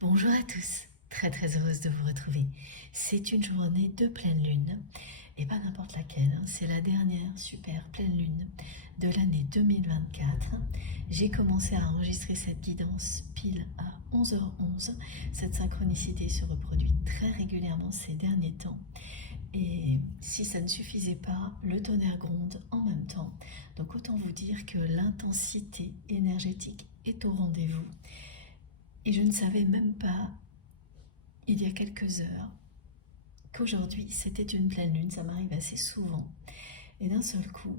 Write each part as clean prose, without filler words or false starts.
Bonjour à tous, très heureuse de vous retrouver. C'est une journée de pleine lune, et pas n'importe laquelle, c'est la dernière super pleine lune de l'année 2024. J'ai commencé à enregistrer cette guidance pile à 11h11. Cette synchronicité se reproduit très régulièrement ces derniers temps. Et si ça ne suffisait pas, le tonnerre gronde en même temps. Donc autant vous dire que l'intensité énergétique est au rendez-vous. Et je ne savais même pas, il y a quelques heures, qu'aujourd'hui c'était une pleine lune. Ça m'arrive assez souvent. Et d'un seul coup,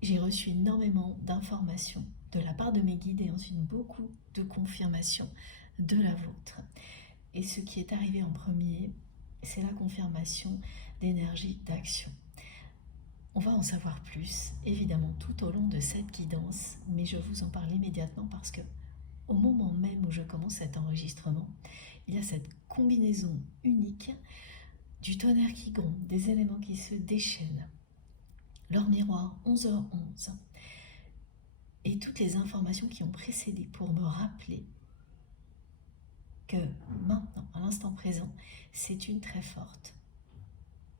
j'ai reçu énormément d'informations de la part de mes guides et ensuite beaucoup de confirmations de la vôtre. Et ce qui est arrivé en premier, c'est la confirmation d'énergie d'action. On va en savoir plus, évidemment, tout au long de cette guidance, mais je vous en parle immédiatement parce que au moment même où je commence cet enregistrement, il y a cette combinaison unique du tonnerre qui gronde, des éléments qui se déchaînent, leur miroir 11h11, et toutes les informations qui ont précédé pour me rappeler que maintenant, à l'instant présent, c'est une très forte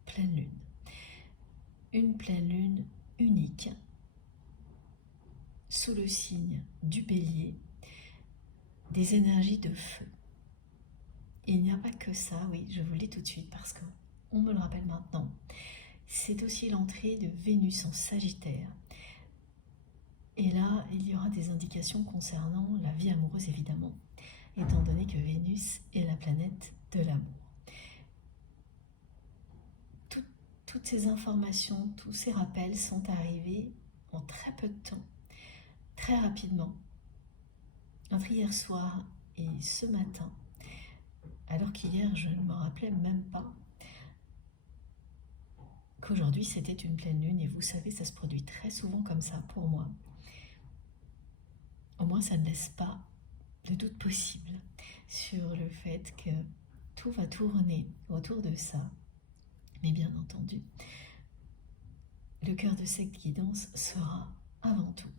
pleine lune. Une pleine lune unique, sous le signe du bélier, des énergies de feu. Et il n'y a pas que ça, oui, je vous le dis tout de suite parce qu'on me le rappelle maintenant. C'est aussi l'entrée de Vénus en Sagittaire. Et là, il y aura des indications concernant la vie amoureuse, évidemment, étant donné que Vénus est la planète de l'amour. Toutes ces informations, tous ces rappels sont arrivés en très peu de temps, très rapidement, entre hier soir et ce matin, alors qu'hier, je ne me rappelais même pas qu'aujourd'hui, c'était une pleine lune. Et vous savez, ça se produit très souvent comme ça pour moi. Au moins, ça ne laisse pas de doute possible sur le fait que tout va tourner autour de ça. Mais bien entendu, le cœur de cette guidance sera avant tout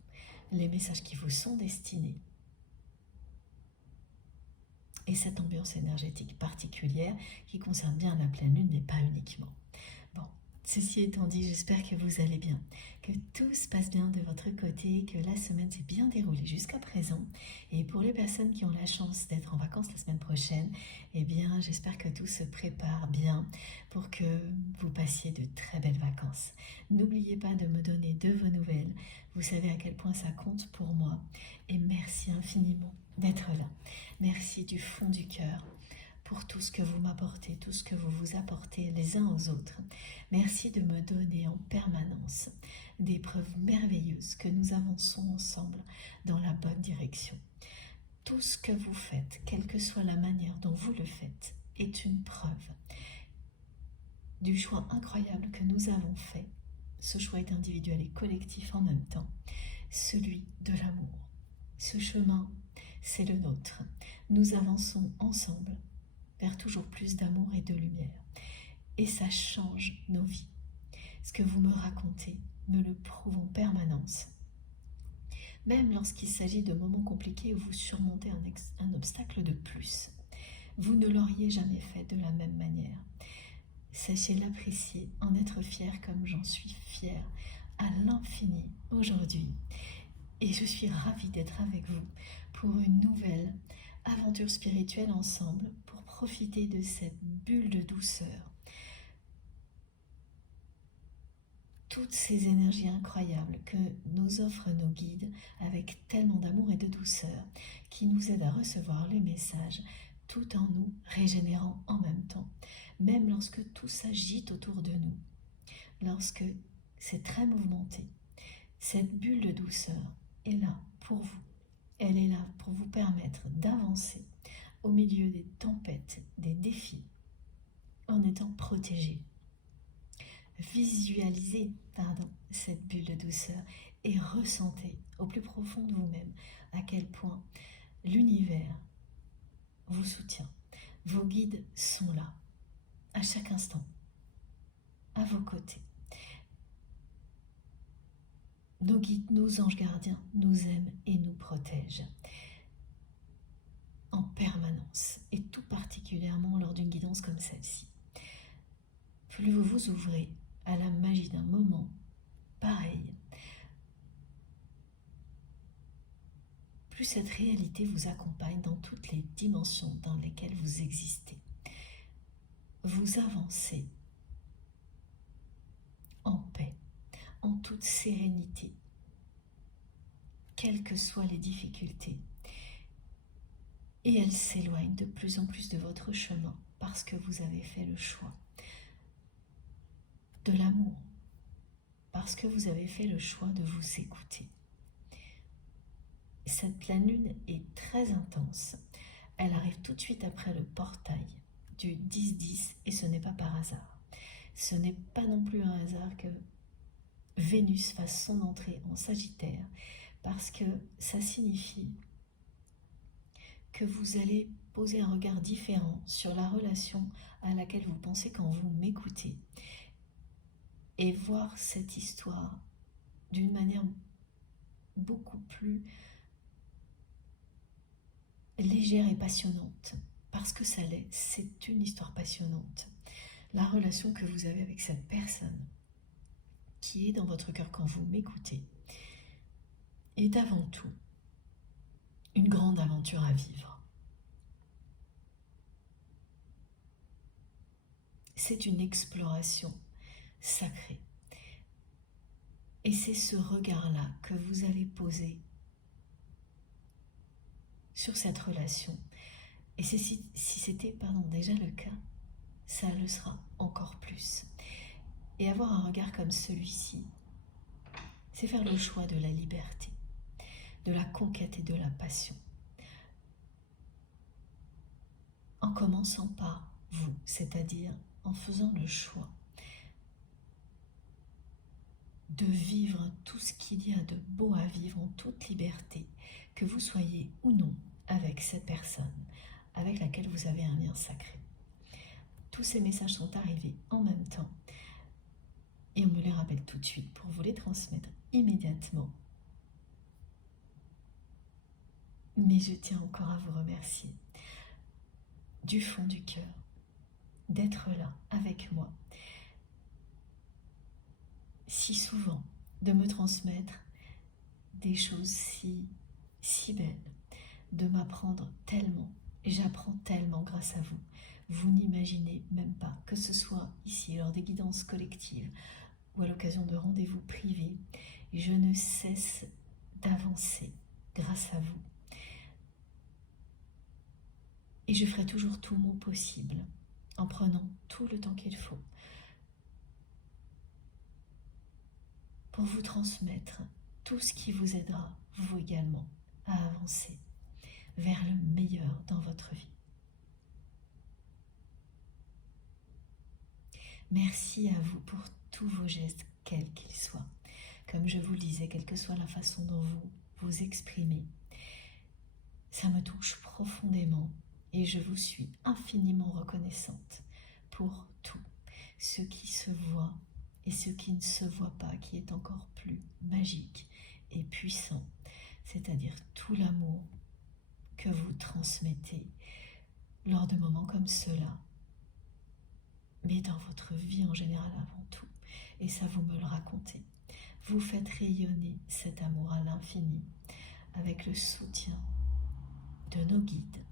les messages qui vous sont destinés. Et cette ambiance énergétique particulière qui concerne bien la pleine lune n'est pas uniquement. Bon, ceci étant dit, j'espère que vous allez bien, que tout se passe bien de votre côté, que la semaine s'est bien déroulée jusqu'à présent. Et pour les personnes qui ont la chance d'être en vacances la semaine prochaine, eh bien, j'espère que tout se prépare bien pour que vous passiez de très belles vacances. N'oubliez pas de me donner de vos nouvelles. Vous savez à quel point ça compte pour moi. Et merci infiniment d'être là. Merci du fond du cœur pour tout ce que vous m'apportez, tout ce que vous vous apportez les uns aux autres. Merci de me donner en permanence des preuves merveilleuses que nous avançons ensemble dans la bonne direction. Tout ce que vous faites, quelle que soit la manière dont vous le faites, est une preuve du choix incroyable que nous avons fait. Ce choix est individuel et collectif en même temps, celui de l'amour. Ce chemin, c'est le nôtre. Nous avançons ensemble vers toujours plus d'amour et de lumière. Et ça change nos vies. Ce que vous me racontez me le prouve en permanence. Même lorsqu'il s'agit de moments compliqués où vous surmontez un obstacle de plus, vous ne l'auriez jamais fait de la même manière. Sachez l'apprécier, en être fier comme j'en suis fière à l'infini aujourd'hui. Et je suis ravie d'être avec vous pour une nouvelle aventure spirituelle ensemble, pour profiter de cette bulle de douceur. Toutes ces énergies incroyables que nous offrent nos guides avec tellement d'amour et de douceur, qui nous aident à recevoir les messages tout en nous régénérant en même temps, même lorsque tout s'agite autour de nous, lorsque c'est très mouvementé. Cette bulle de douceur est là pour vous. Elle est là pour vous permettre d'avancer au milieu des tempêtes, des défis, en étant protégé. Visualisez, cette bulle de douceur et ressentez au plus profond de vous-même à quel point l'univers vous soutient. Vos guides sont là, à chaque instant, à vos côtés. Nos guides, nos anges gardiens nous aiment et nous protègent en permanence. Et réponse comme celle-ci. Plus vous vous ouvrez à la magie d'un moment pareil, plus cette réalité vous accompagne dans toutes les dimensions dans lesquelles vous existez. Vous avancez en paix, en toute sérénité, quelles que soient les difficultés. Et elles s'éloignent de plus en plus de votre chemin parce que vous avez fait le choix de l'amour, parce que vous avez fait le choix de vous écouter. Cette pleine lune est très intense. Elle arrive tout de suite après le portail du 10-10 et ce n'est pas par hasard. Ce n'est pas non plus un hasard que Vénus fasse son entrée en Sagittaire parce que ça signifie que vous allez poser un regard différent sur la relation à laquelle vous pensez quand vous m'écoutez et voir cette histoire d'une manière beaucoup plus légère et passionnante, parce que ça l'est, c'est une histoire passionnante. La relation que vous avez avec cette personne qui est dans votre cœur quand vous m'écoutez est avant tout une grande aventure à vivre. C'est une exploration sacrée. Et c'est ce regard-là que vous allez poser sur cette relation. Et si c'était déjà le cas, ça le sera encore plus. Et avoir un regard comme celui-ci, c'est faire le choix de la liberté, de la conquête et de la passion. En commençant par vous, c'est-à-dire en faisant le choix de vivre tout ce qu'il y a de beau à vivre en toute liberté, que vous soyez ou non avec cette personne avec laquelle vous avez un lien sacré. Tous ces messages sont arrivés en même temps et on me les rappelle tout de suite pour vous les transmettre immédiatement. Mais je tiens encore à vous remercier du fond du cœur d'être là avec moi si souvent, de me transmettre des choses si belles, de m'apprendre tellement. Et j'apprends tellement grâce à vous. Vous n'imaginez même pas, que ce soit ici lors des guidances collectives ou à l'occasion de rendez-vous privés, je ne cesse d'avancer grâce à vous. Et je ferai toujours tout mon possible en prenant tout le temps qu'il faut pour vous transmettre tout ce qui vous aidera, vous également, à avancer vers le meilleur dans votre vie. Merci à vous pour tous vos gestes, quels qu'ils soient. Comme je vous le disais, quelle que soit la façon dont vous vous exprimez, ça me touche profondément et je vous suis infiniment reconnaissante pour tout, ce qui se voit et ce qui ne se voit pas, qui est encore plus magique et puissant, c'est-à-dire tout l'amour que vous transmettez lors de moments comme ceux-là, mais dans votre vie en général avant tout. Et ça, vous me le racontez. Vous faites rayonner cet amour à l'infini avec le soutien de nos guides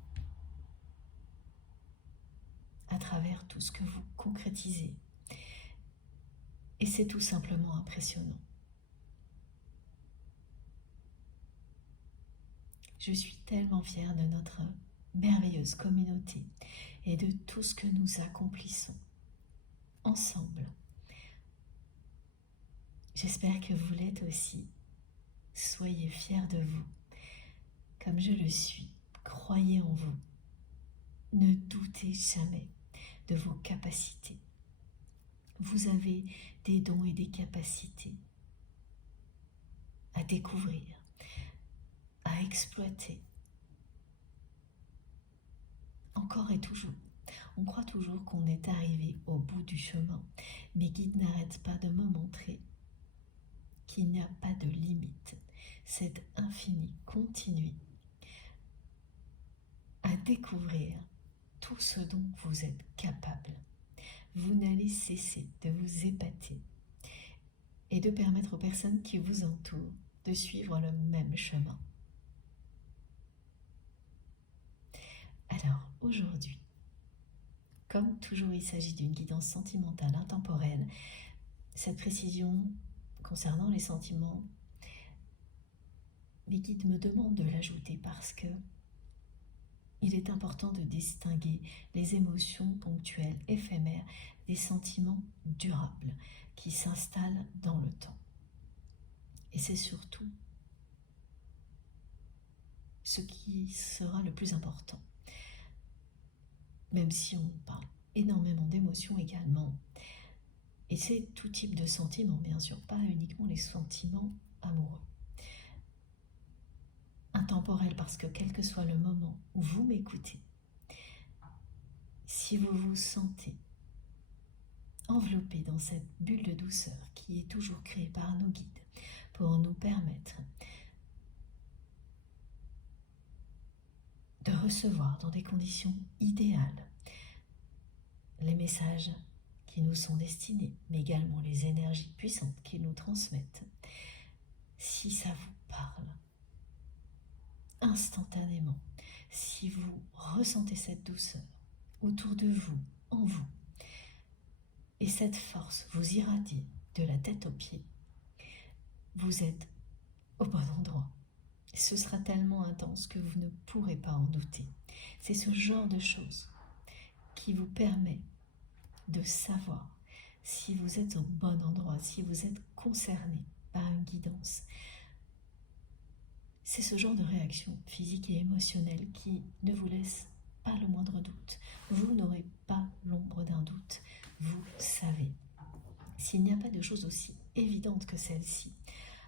à travers tout ce que vous concrétisez. Et c'est tout simplement impressionnant. Je suis tellement fière de notre merveilleuse communauté et de tout ce que nous accomplissons ensemble. J'espère que vous l'êtes aussi. Soyez fiers de vous, comme je le suis. Croyez en vous. Ne doutez jamais de vos capacités. Vous avez des dons et des capacités à découvrir, à exploiter. Encore et toujours. On croit toujours qu'on est arrivé au bout du chemin. Mes guides n'arrêtent pas de me montrer qu'il n'y a pas de limite. C'est infini, continue à découvrir tout ce dont vous êtes capable. Vous n'allez cesser de vous épater et de permettre aux personnes qui vous entourent de suivre le même chemin. Alors, aujourd'hui, comme toujours il s'agit d'une guidance sentimentale intemporelle, cette précision concernant les sentiments, mes guides me demandent de l'ajouter parce que il est important de distinguer les émotions ponctuelles, éphémères, des sentiments durables qui s'installent dans le temps. Et c'est surtout ce qui sera le plus important. Même si on parle énormément d'émotions également, et c'est tout type de sentiments, bien sûr, pas uniquement les sentiments amoureux. Intemporel parce que quel que soit le moment où vous m'écoutez, si vous vous sentez enveloppé dans cette bulle de douceur qui est toujours créée par nos guides pour nous permettre de recevoir dans des conditions idéales les messages qui nous sont destinés, mais également les énergies puissantes qu'ils nous transmettent, si ça vous parle, instantanément, si vous ressentez cette douceur autour de vous, en vous, et cette force vous irradie de la tête aux pieds, vous êtes au bon endroit. Ce sera tellement intense que vous ne pourrez pas en douter. C'est ce genre de choses qui vous permet de savoir si vous êtes au bon endroit, si vous êtes concerné par une guidance. C'est ce genre de réaction physique et émotionnelle qui ne vous laisse pas le moindre doute. Vous n'aurez pas l'ombre d'un doute. Vous savez. S'il n'y a pas de chose aussi évidente que celle-ci,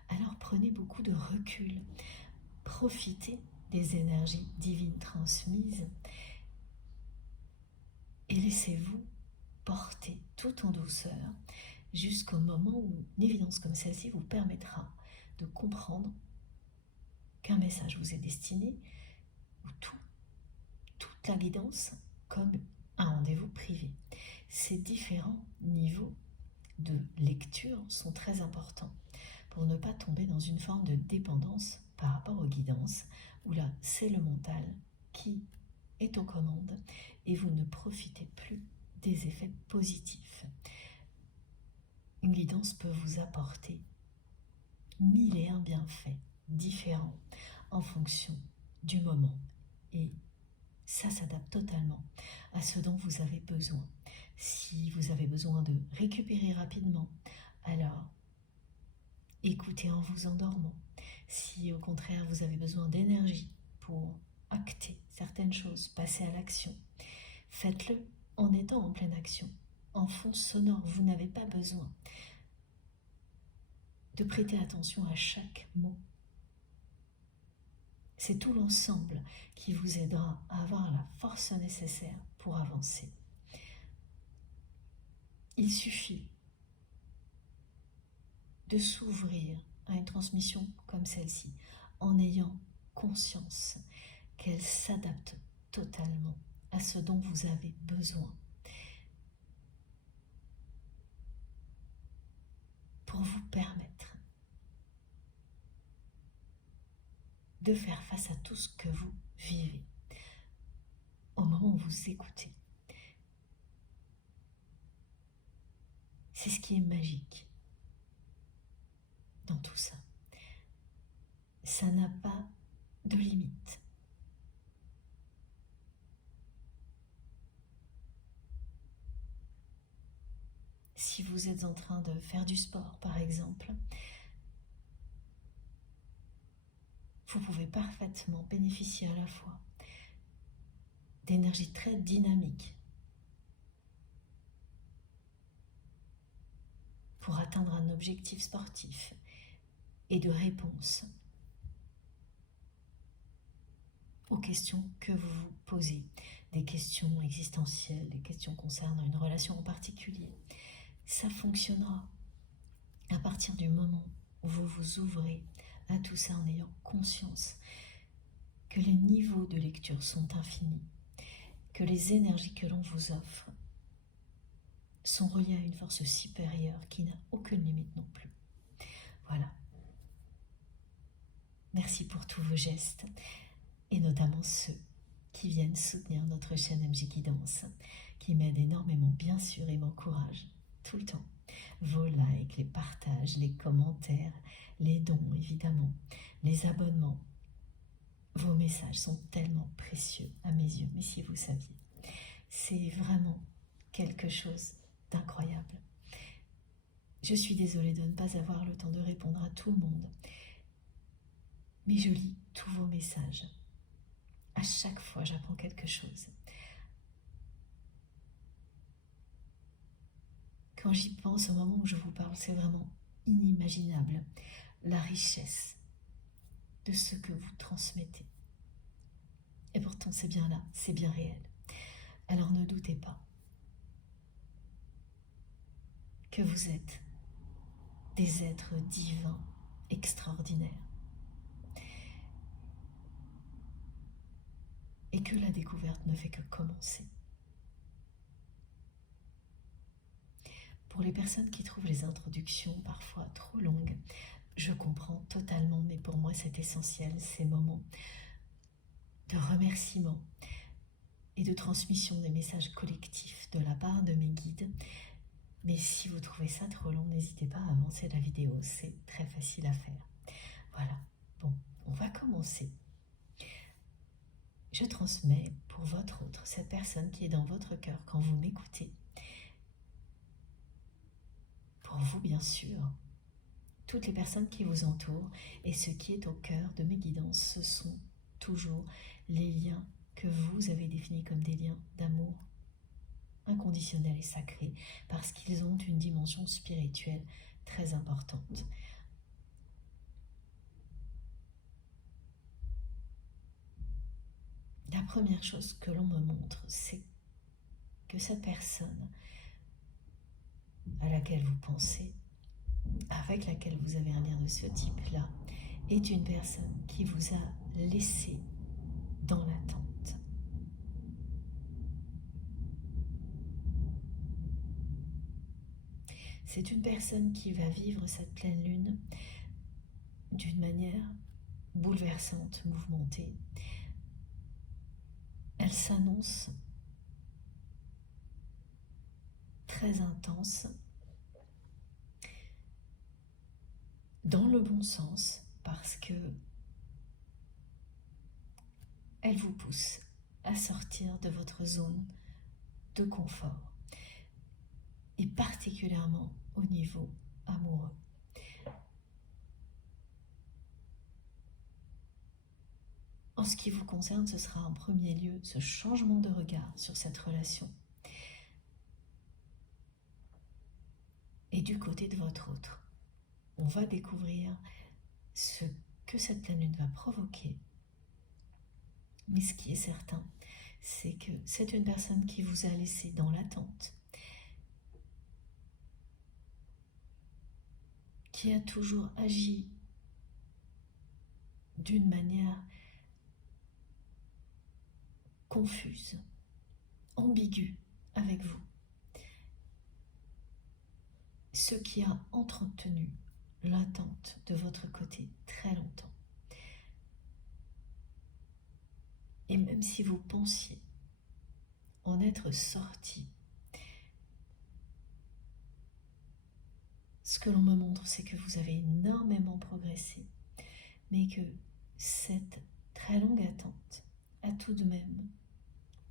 alors prenez beaucoup de recul. Profitez des énergies divines transmises et laissez-vous porter tout en douceur jusqu'au moment où une évidence comme celle-ci vous permettra de comprendre qu'un message vous est destiné, ou toute la guidance comme un rendez-vous privé. Ces différents niveaux de lecture sont très importants pour ne pas tomber dans une forme de dépendance par rapport aux guidances, où là c'est le mental qui est aux commandes et vous ne profitez plus des effets positifs. Une guidance peut vous apporter 1001 bienfaits différents en fonction du moment, et ça s'adapte totalement à ce dont vous avez besoin. Si vous avez besoin de récupérer rapidement, alors écoutez en vous endormant. Si au contraire vous avez besoin d'énergie pour acter certaines choses, passer à l'action, faites-le en étant en pleine action, en fond sonore. Vous n'avez pas besoin de prêter attention à chaque mot. C'est tout l'ensemble qui vous aidera à avoir la force nécessaire pour avancer. Il suffit de s'ouvrir à une transmission comme celle-ci en ayant conscience qu'elle s'adapte totalement à ce dont vous avez besoin pour vous permettre de faire face à tout ce que vous vivez au moment où vous écoutez. C'est ce qui est magique dans tout ça. Ça n'a pas de limite. Si vous êtes en train de faire du sport, par exemple, vous pouvez parfaitement bénéficier à la fois d'énergie très dynamique pour atteindre un objectif sportif et de réponse aux questions que vous vous posez, des questions existentielles, des questions concernant une relation en particulier. Ça fonctionnera à partir du moment où vous vous ouvrez à tout ça en ayant conscience que les niveaux de lecture sont infinis que les énergies que l'on vous offre sont reliées à une force supérieure qui n'a aucune limite non plus. Voilà. Merci pour tous vos gestes, et notamment ceux qui viennent soutenir notre chaîne MJ Guidance, qui m'aident énormément bien sûr et m'encouragent tout le temps. Vos likes, les partages, les commentaires, les dons évidemment, les abonnements. Vos messages sont tellement précieux à mes yeux, mais si vous saviez, c'est vraiment quelque chose d'incroyable. Je suis désolée de ne pas avoir le temps de répondre à tout le monde, mais je lis tous vos messages. À chaque fois, j'apprends quelque chose. Quand j'y pense au moment où je vous parle, c'est vraiment inimaginable la richesse de ce que vous transmettez. Et pourtant, c'est bien là, c'est bien réel. Alors ne doutez pas que vous êtes des êtres divins extraordinaires et que la découverte ne fait que commencer. Pour les personnes qui trouvent les introductions parfois trop longues, je comprends totalement, mais pour moi c'est essentiel, ces moments de remerciement et de transmission des messages collectifs de la part de mes guides. Mais si vous trouvez ça trop long, n'hésitez pas à avancer la vidéo, c'est très facile à faire. Voilà, bon, on va commencer. Je transmets pour votre autre, cette personne qui est dans votre cœur quand vous m'écoutez. Pour vous, bien sûr, toutes les personnes qui vous entourent, et ce qui est au cœur de mes guidances, ce sont toujours les liens que vous avez définis comme des liens d'amour inconditionnel et sacré, parce qu'ils ont une dimension spirituelle très importante. La première chose que l'on me montre, c'est que cette personne à laquelle vous pensez, avec laquelle vous avez un lien de ce type-là, est une personne qui vous a laissé dans l'attente. C'est une personne qui va vivre cette pleine lune d'une manière bouleversante, mouvementée. Elle s'annonce très intense, dans le bon sens, parce que elle vous pousse à sortir de votre zone de confort, et particulièrement au niveau amoureux. En ce qui vous concerne, ce sera en premier lieu ce changement de regard sur cette relation. Et du côté de votre autre, on va découvrir ce que cette pleine lune va provoquer. Mais ce qui est certain, c'est que c'est une personne qui vous a laissé dans l'attente, qui a toujours agi d'une manière confuse, ambiguë avec vous, ce qui a entretenu l'attente de votre côté très longtemps. Et même si vous pensiez en être sorti, ce que l'on me montre, c'est que vous avez énormément progressé, mais que cette très longue attente a tout de même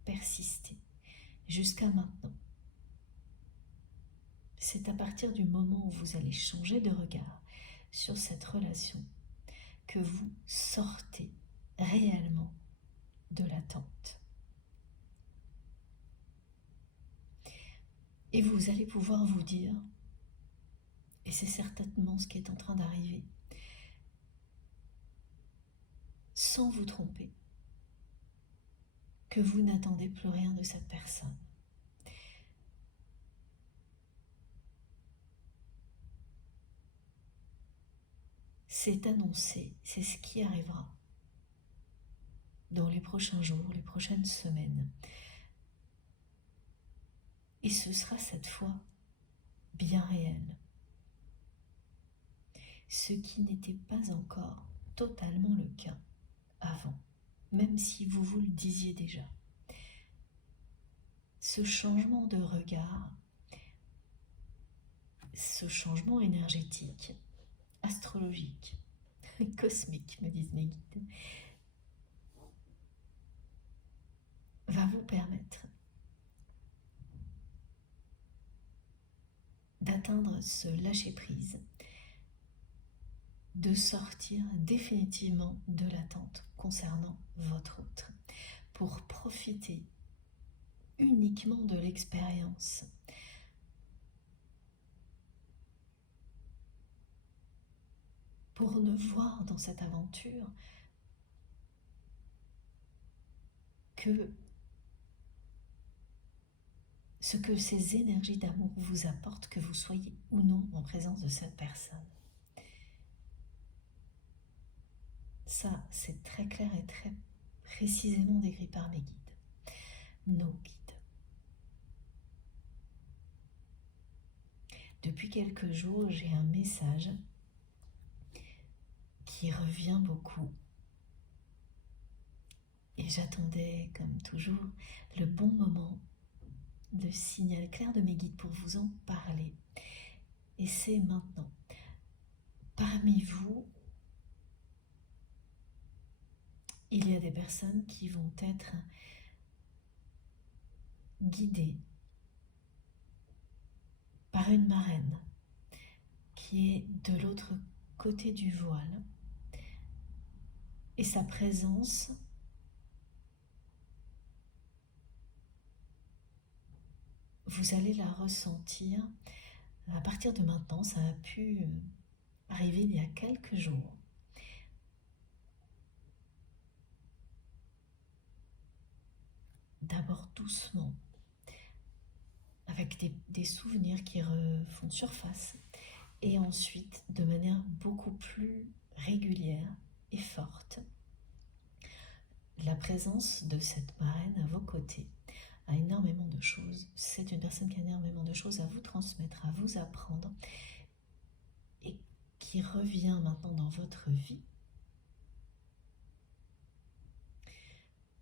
persisté jusqu'à maintenant. C'est à partir du moment où vous allez changer de regard sur cette relation que vous sortez réellement de l'attente. Et vous allez pouvoir vous dire, et c'est certainement ce qui est en train d'arriver, sans vous tromper, que vous n'attendez plus rien de cette personne. C'est annoncé, c'est ce qui arrivera dans les prochains jours, les prochaines semaines. Et ce sera cette fois bien réel. Ce qui n'était pas encore totalement le cas avant, même si vous vous le disiez déjà. Ce changement de regard, ce changement énergétique, astrologique, cosmique, me disent mes guides, va vous permettre d'atteindre ce lâcher-prise, de sortir définitivement de l'attente concernant votre autre, pour profiter uniquement de l'expérience. Pour ne voir dans cette aventure que ce que ces énergies d'amour vous apportent, que vous soyez ou non en présence de cette personne. Ça, c'est très clair et très précisément décrit par mes guides, nos guides. Depuis quelques jours, j'ai un message qui revient beaucoup. Et j'attendais, comme toujours, le bon moment, le signal clair de mes guides pour vous en parler. Et c'est maintenant. Parmi vous, il y a des personnes qui vont être guidées par une marraine qui est de l'autre côté du voile. Et sa présence vous allez la ressentir à partir de maintenant. Ça a pu arriver il y a quelques jours. D'abord doucement, avec des souvenirs qui refont surface, et ensuite de manière beaucoup plus régulière et forte. La présence de cette marraine à vos côtés a énormément de choses. C'est une personne qui a énormément de choses à vous transmettre, à vous apprendre, et qui revient maintenant dans votre vie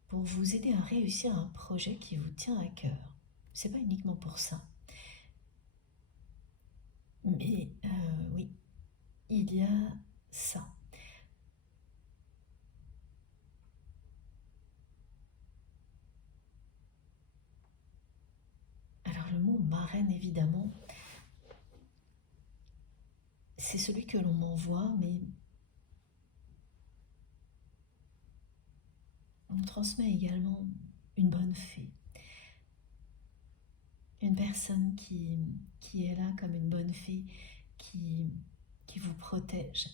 pour vous aider à réussir un projet qui vous tient à cœur. C'est pas uniquement pour ça, mais oui, il y a ça. Alors le mot marraine, évidemment, c'est celui que l'on m'envoie, mais on me transmet également une bonne fée. Une personne qui est là comme une bonne fée, qui vous protège,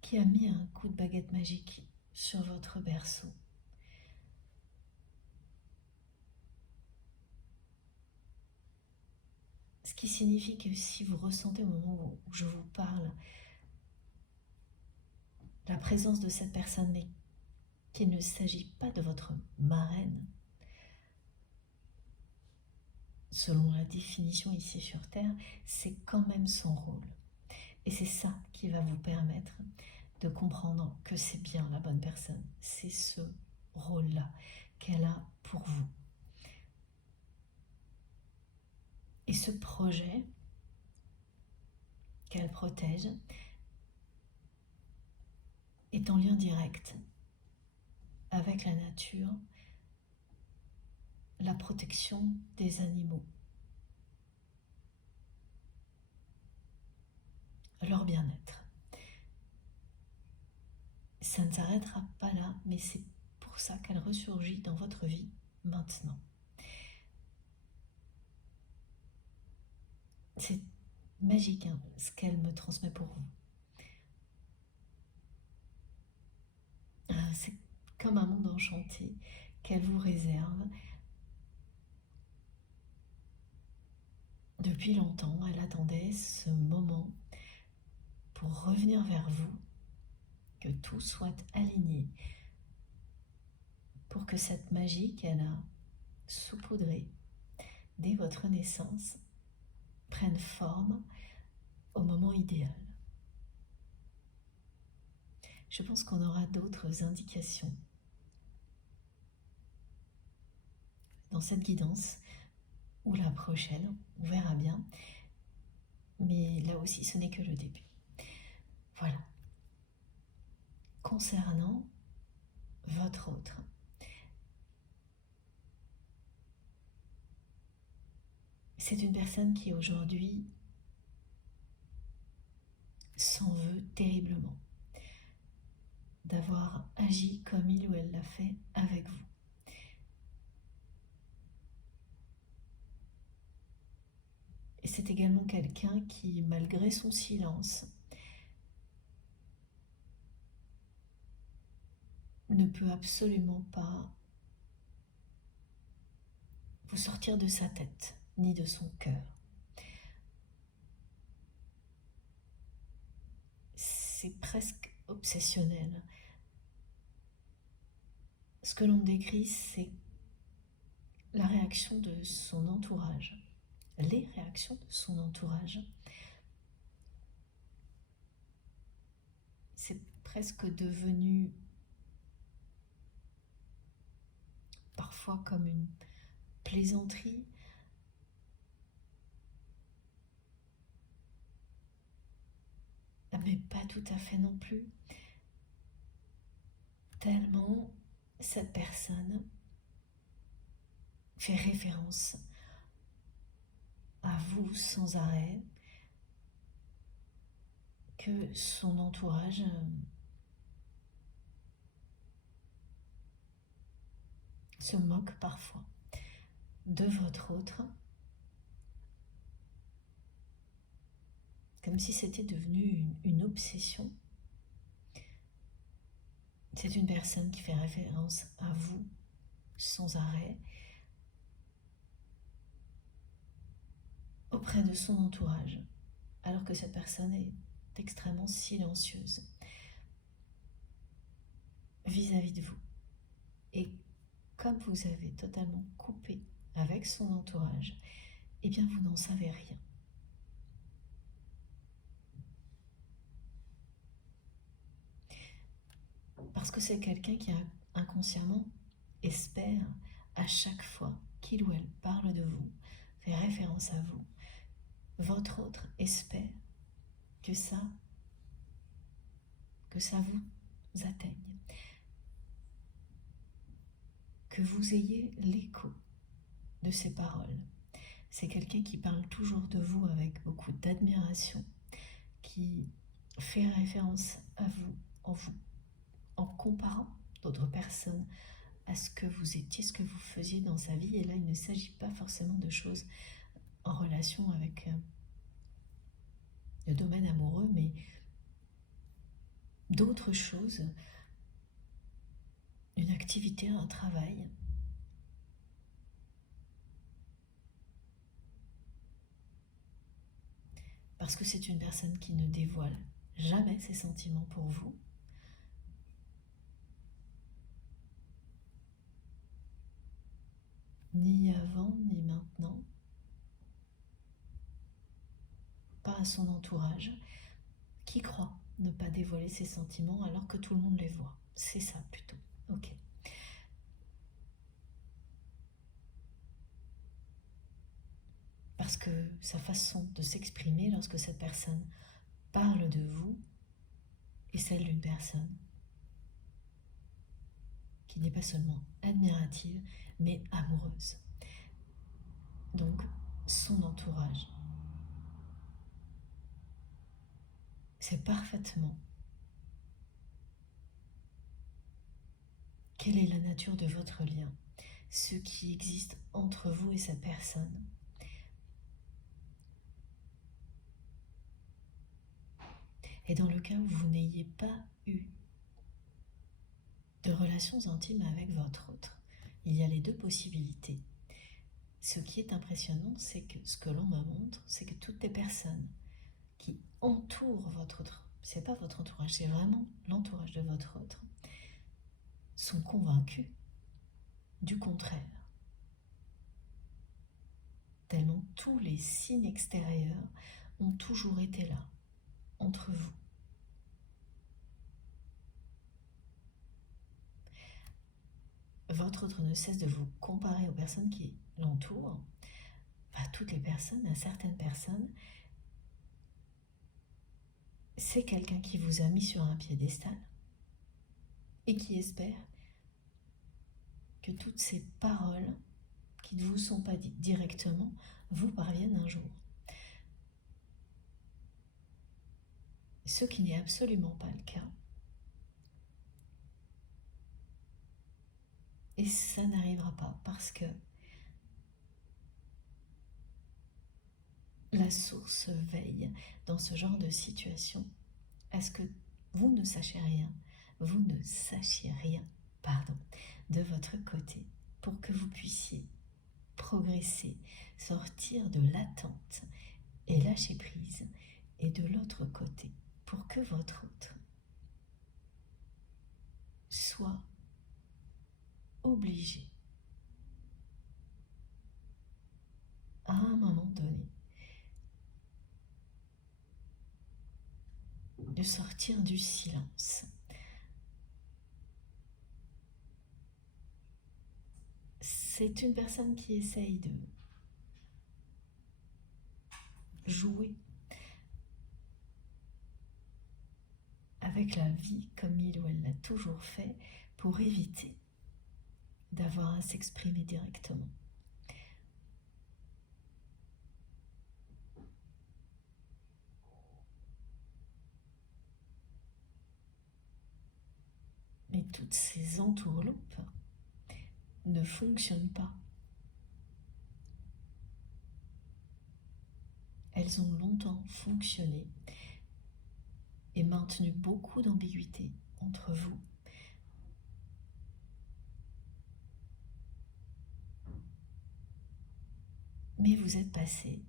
qui a mis un coup de baguette magique sur votre berceau. Ce qui signifie que si vous ressentez au moment où je vous parle la présence de cette personne, mais qu'il ne s'agit pas de votre marraine, selon la définition ici sur Terre, c'est quand même son rôle. Et c'est ça qui va vous permettre de comprendre que c'est bien la bonne personne. C'est ce rôle-là qu'elle a pour vous. Et ce projet qu'elle protège est en lien direct avec la nature, la protection des animaux, leur bien-être. Ça ne s'arrêtera pas là, mais c'est pour ça qu'elle ressurgit dans votre vie maintenant. C'est magique hein, ce qu'elle me transmet pour vous. C'est comme un monde enchanté qu'elle vous réserve. Depuis longtemps, elle attendait ce moment pour revenir vers vous, que tout soit aligné, pour que cette magie qu'elle a saupoudrée dès votre naissance prenne forme au moment idéal. Je pense qu'on aura d'autres indications dans cette guidance ou la prochaine, on verra bien. Mais là aussi, ce n'est que le début. Voilà. Concernant votre autre, c'est une personne qui aujourd'hui s'en veut terriblement d'avoir agi comme il ou elle l'a fait avec vous. Et c'est également quelqu'un qui, malgré son silence, ne peut absolument pas vous sortir de sa tête, ni de son cœur. C'est presque obsessionnel. Ce que l'on décrit, c'est la réaction de son entourage, les réactions de son entourage. C'est presque devenu parfois comme une plaisanterie, mais pas tout à fait non plus, tellement cette personne fait référence à vous sans arrêt, que son entourage se moque parfois de votre autre, comme si c'était devenu une obsession. C'est une personne qui fait référence à vous sans arrêt auprès de son entourage, alors que cette personne est extrêmement silencieuse vis-à-vis de vous. Et comme vous avez totalement coupé avec son entourage, eh bien vous n'en savez rien. Parce que c'est quelqu'un qui inconsciemment espère à chaque fois qu'il ou elle parle de vous, fait référence à vous. Votre autre espère que ça vous atteigne, que vous ayez l'écho de ces paroles. C'est quelqu'un qui parle toujours de vous avec beaucoup d'admiration, qui fait référence à vous en comparant d'autres personnes à ce que vous étiez, ce que vous faisiez dans sa vie. Et là, il ne s'agit pas forcément de choses en relation avec le domaine amoureux, mais d'autres choses, une activité, un travail. Parce que c'est une personne qui ne dévoile jamais ses sentiments pour vous. Ni avant, ni maintenant. Pas à son entourage, qui croit ne pas dévoiler ses sentiments alors que tout le monde les voit. C'est ça plutôt. Ok. Parce que sa façon de s'exprimer lorsque cette personne parle de vous est celle d'une personne qui n'est pas seulement admirative, mais amoureuse. Donc, son entourage sait parfaitement quelle est la nature de votre lien, ce qui existe entre vous et cette personne. Et dans le cas où vous n'ayez pas eu de relations intimes avec votre autre, il y a les deux possibilités. Ce qui est impressionnant, c'est que ce que l'on me montre, c'est que toutes les personnes qui entourent votre autre, c'est pas votre entourage, c'est vraiment l'entourage de votre autre, sont convaincus du contraire. Tellement tous les signes extérieurs ont toujours été là, entre vous. Votre autre ne cesse de vous comparer aux personnes qui l'entourent, pas toutes les personnes, à certaines personnes. C'est quelqu'un qui vous a mis sur un piédestal et qui espère que toutes ces paroles qui ne vous sont pas dites directement vous parviennent un jour. Ce qui n'est absolument pas le cas. Et ça n'arrivera pas parce que la source veille dans ce genre de situation à ce que vous ne sachiez rien, de votre côté pour que vous puissiez progresser, sortir de l'attente et lâcher prise, et de l'autre côté pour que votre autre soit obligé à un moment donné de sortir du silence. C'est une personne qui essaye de jouer avec la vie comme il ou elle l'a toujours fait pour éviter d'avoir à s'exprimer directement. Mais toutes ces entourloupes ne fonctionnent pas. Elles ont longtemps fonctionné et maintenu beaucoup d'ambiguïté entre vous. Mais vous êtes passé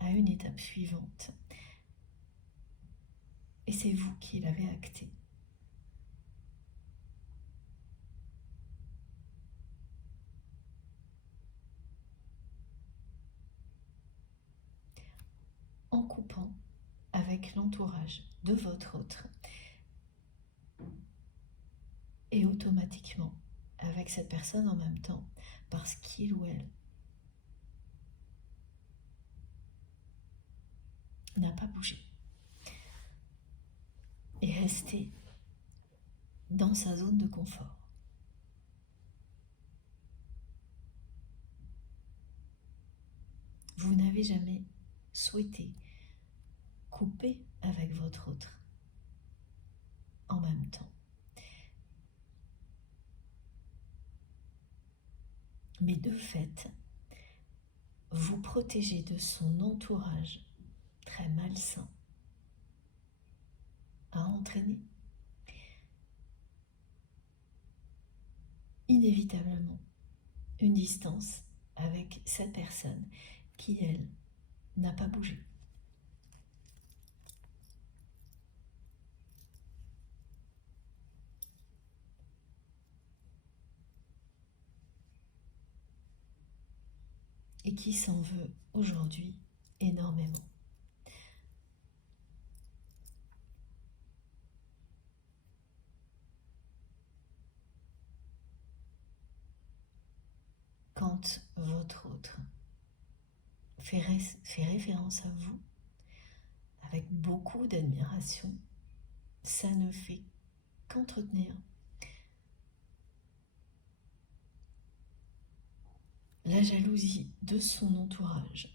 à une étape suivante et c'est vous qui l'avez acté. En coupant avec l'entourage de votre autre et automatiquement avec cette personne en même temps parce qu'il ou elle n'a pas bougé et resté dans sa zone de confort. Vous n'avez jamais souhaité couper avec votre autre en même temps. Mais de fait, vous protégez de son entourage très malsain à entraîner inévitablement une distance avec cette personne qui, elle, n'a pas bougé. Et qui s'en veut aujourd'hui énormément. Quand votre autre fait référence à vous avec beaucoup d'admiration, ça ne fait qu'entretenir la jalousie de son entourage,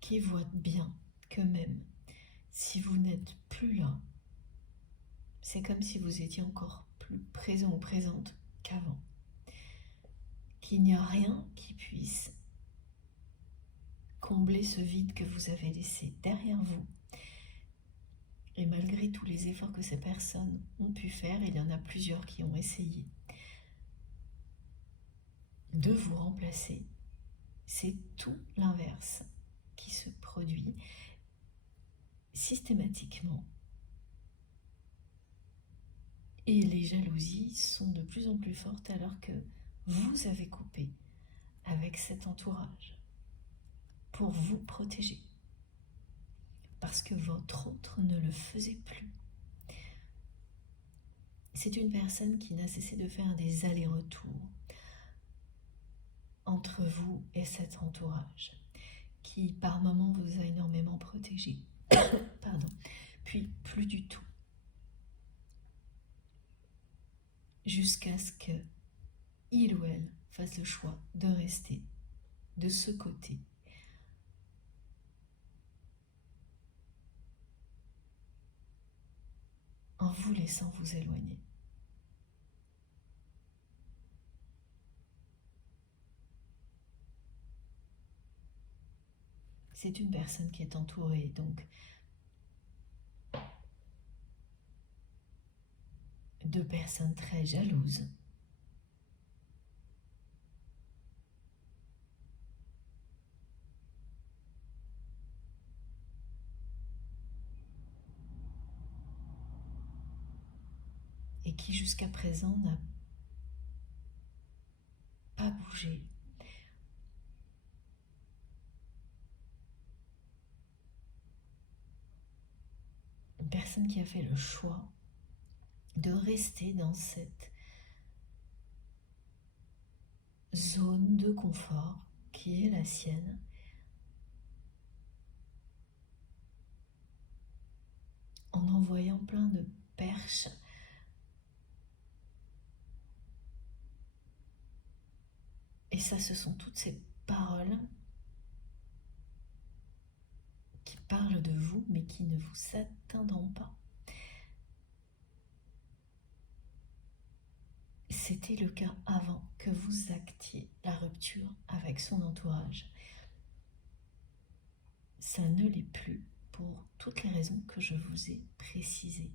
qui voit bien que même si vous n'êtes plus là, c'est comme si vous étiez encore plus présent ou présente qu'avant, qu'il n'y a rien qui puisse combler ce vide que vous avez laissé derrière vous. Et malgré tous les efforts que ces personnes ont pu faire, il y en a plusieurs qui ont essayé de vous remplacer. C'est tout l'inverse qui se produit systématiquement. Et les jalousies sont de plus en plus fortes alors que vous avez coupé avec cet entourage pour vous protéger. Parce que votre autre ne le faisait plus. C'est une personne qui n'a cessé de faire des allers-retours entre vous et cet entourage, qui par moments vous a énormément protégé, pardon, puis plus du tout, jusqu'à ce que il ou elle fasse le choix de rester de ce côté. En vous laissant vous éloigner. C'est une personne qui est entourée, donc, de personnes très jalouses. Et qui jusqu'à présent n'a pas bougé. Une personne qui a fait le choix de rester dans cette zone de confort qui est la sienne, en envoyant plein de perches et ça, ce sont toutes ces paroles qui parlent de vous mais qui ne vous atteindront pas. C'était le cas avant que vous actiez la rupture avec son entourage. Ça ne l'est plus pour toutes les raisons que je vous ai précisées.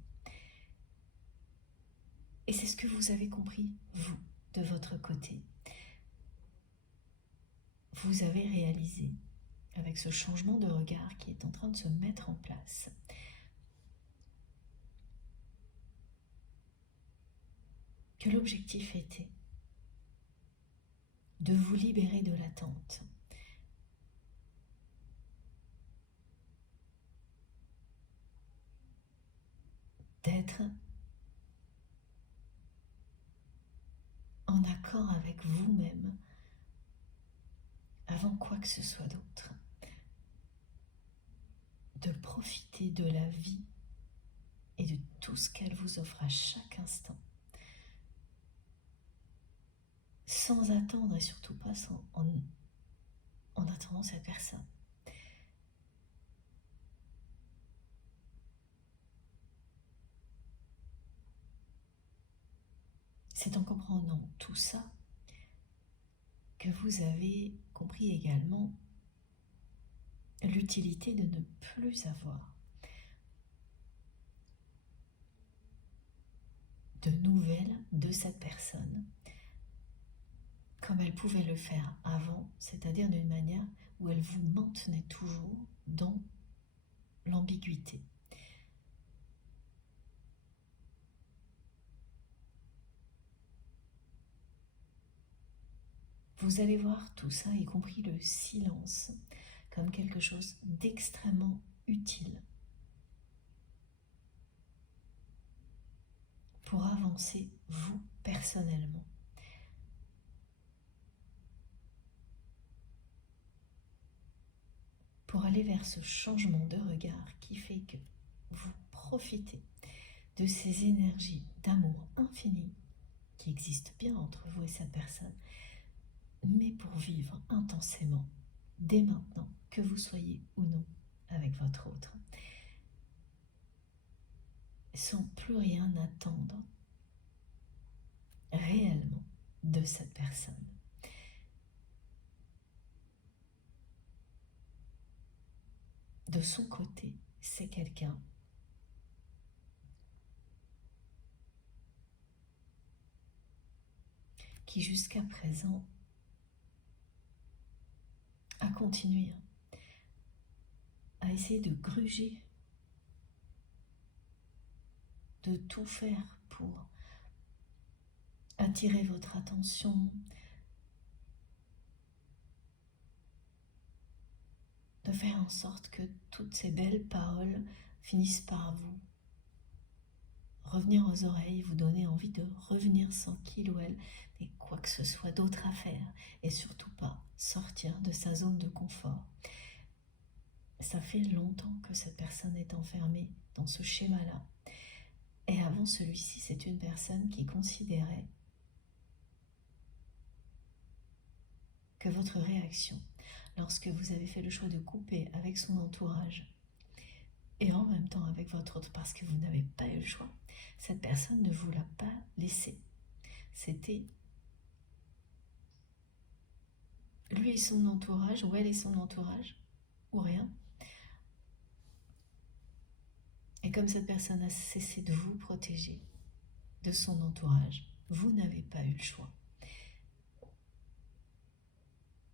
Et c'est ce que vous avez compris, vous, de votre côté. Vous avez réalisé, avec ce changement de regard qui est en train de se mettre en place, que l'objectif était de vous libérer de l'attente, d'être en accord avec vous-même avant quoi que ce soit d'autre, de profiter de la vie et de tout ce qu'elle vous offre à chaque instant, sans attendre et surtout pas en attendant cette personne. C'est en comprenant tout ça que vous avez compris également l'utilité de ne plus avoir de nouvelles de cette personne comme elle pouvait le faire avant, c'est-à-dire d'une manière où elle vous maintenait toujours dans l'ambiguïté. Vous allez voir tout ça, y compris le silence, comme quelque chose d'extrêmement utile pour avancer vous personnellement. Pour aller vers ce changement de regard qui fait que vous profitez de ces énergies d'amour infini qui existent bien entre vous et cette personne, mais pour vivre intensément, dès maintenant, que vous soyez ou non avec votre autre, sans plus rien attendre réellement de cette personne. De son côté, c'est quelqu'un qui jusqu'à présent a continué à essayer de gruger, de tout faire pour attirer votre attention, de faire en sorte que toutes ces belles paroles finissent par vous revenir aux oreilles, vous donner envie de revenir sans qu'il ou elle ait quoi que ce soit d'autre à faire, et surtout pas sortir de sa zone de confort. Ça fait longtemps que cette personne est enfermée dans ce schéma-là. Et avant celui-ci, c'est une personne qui considérait que votre réaction, lorsque vous avez fait le choix de couper avec son entourage, et en même temps avec votre autre, parce que vous n'avez pas eu le choix, cette personne ne vous l'a pas laissé. C'était lui et son entourage, ou elle et son entourage, ou rien. Et comme cette personne a cessé de vous protéger de son entourage, vous n'avez pas eu le choix.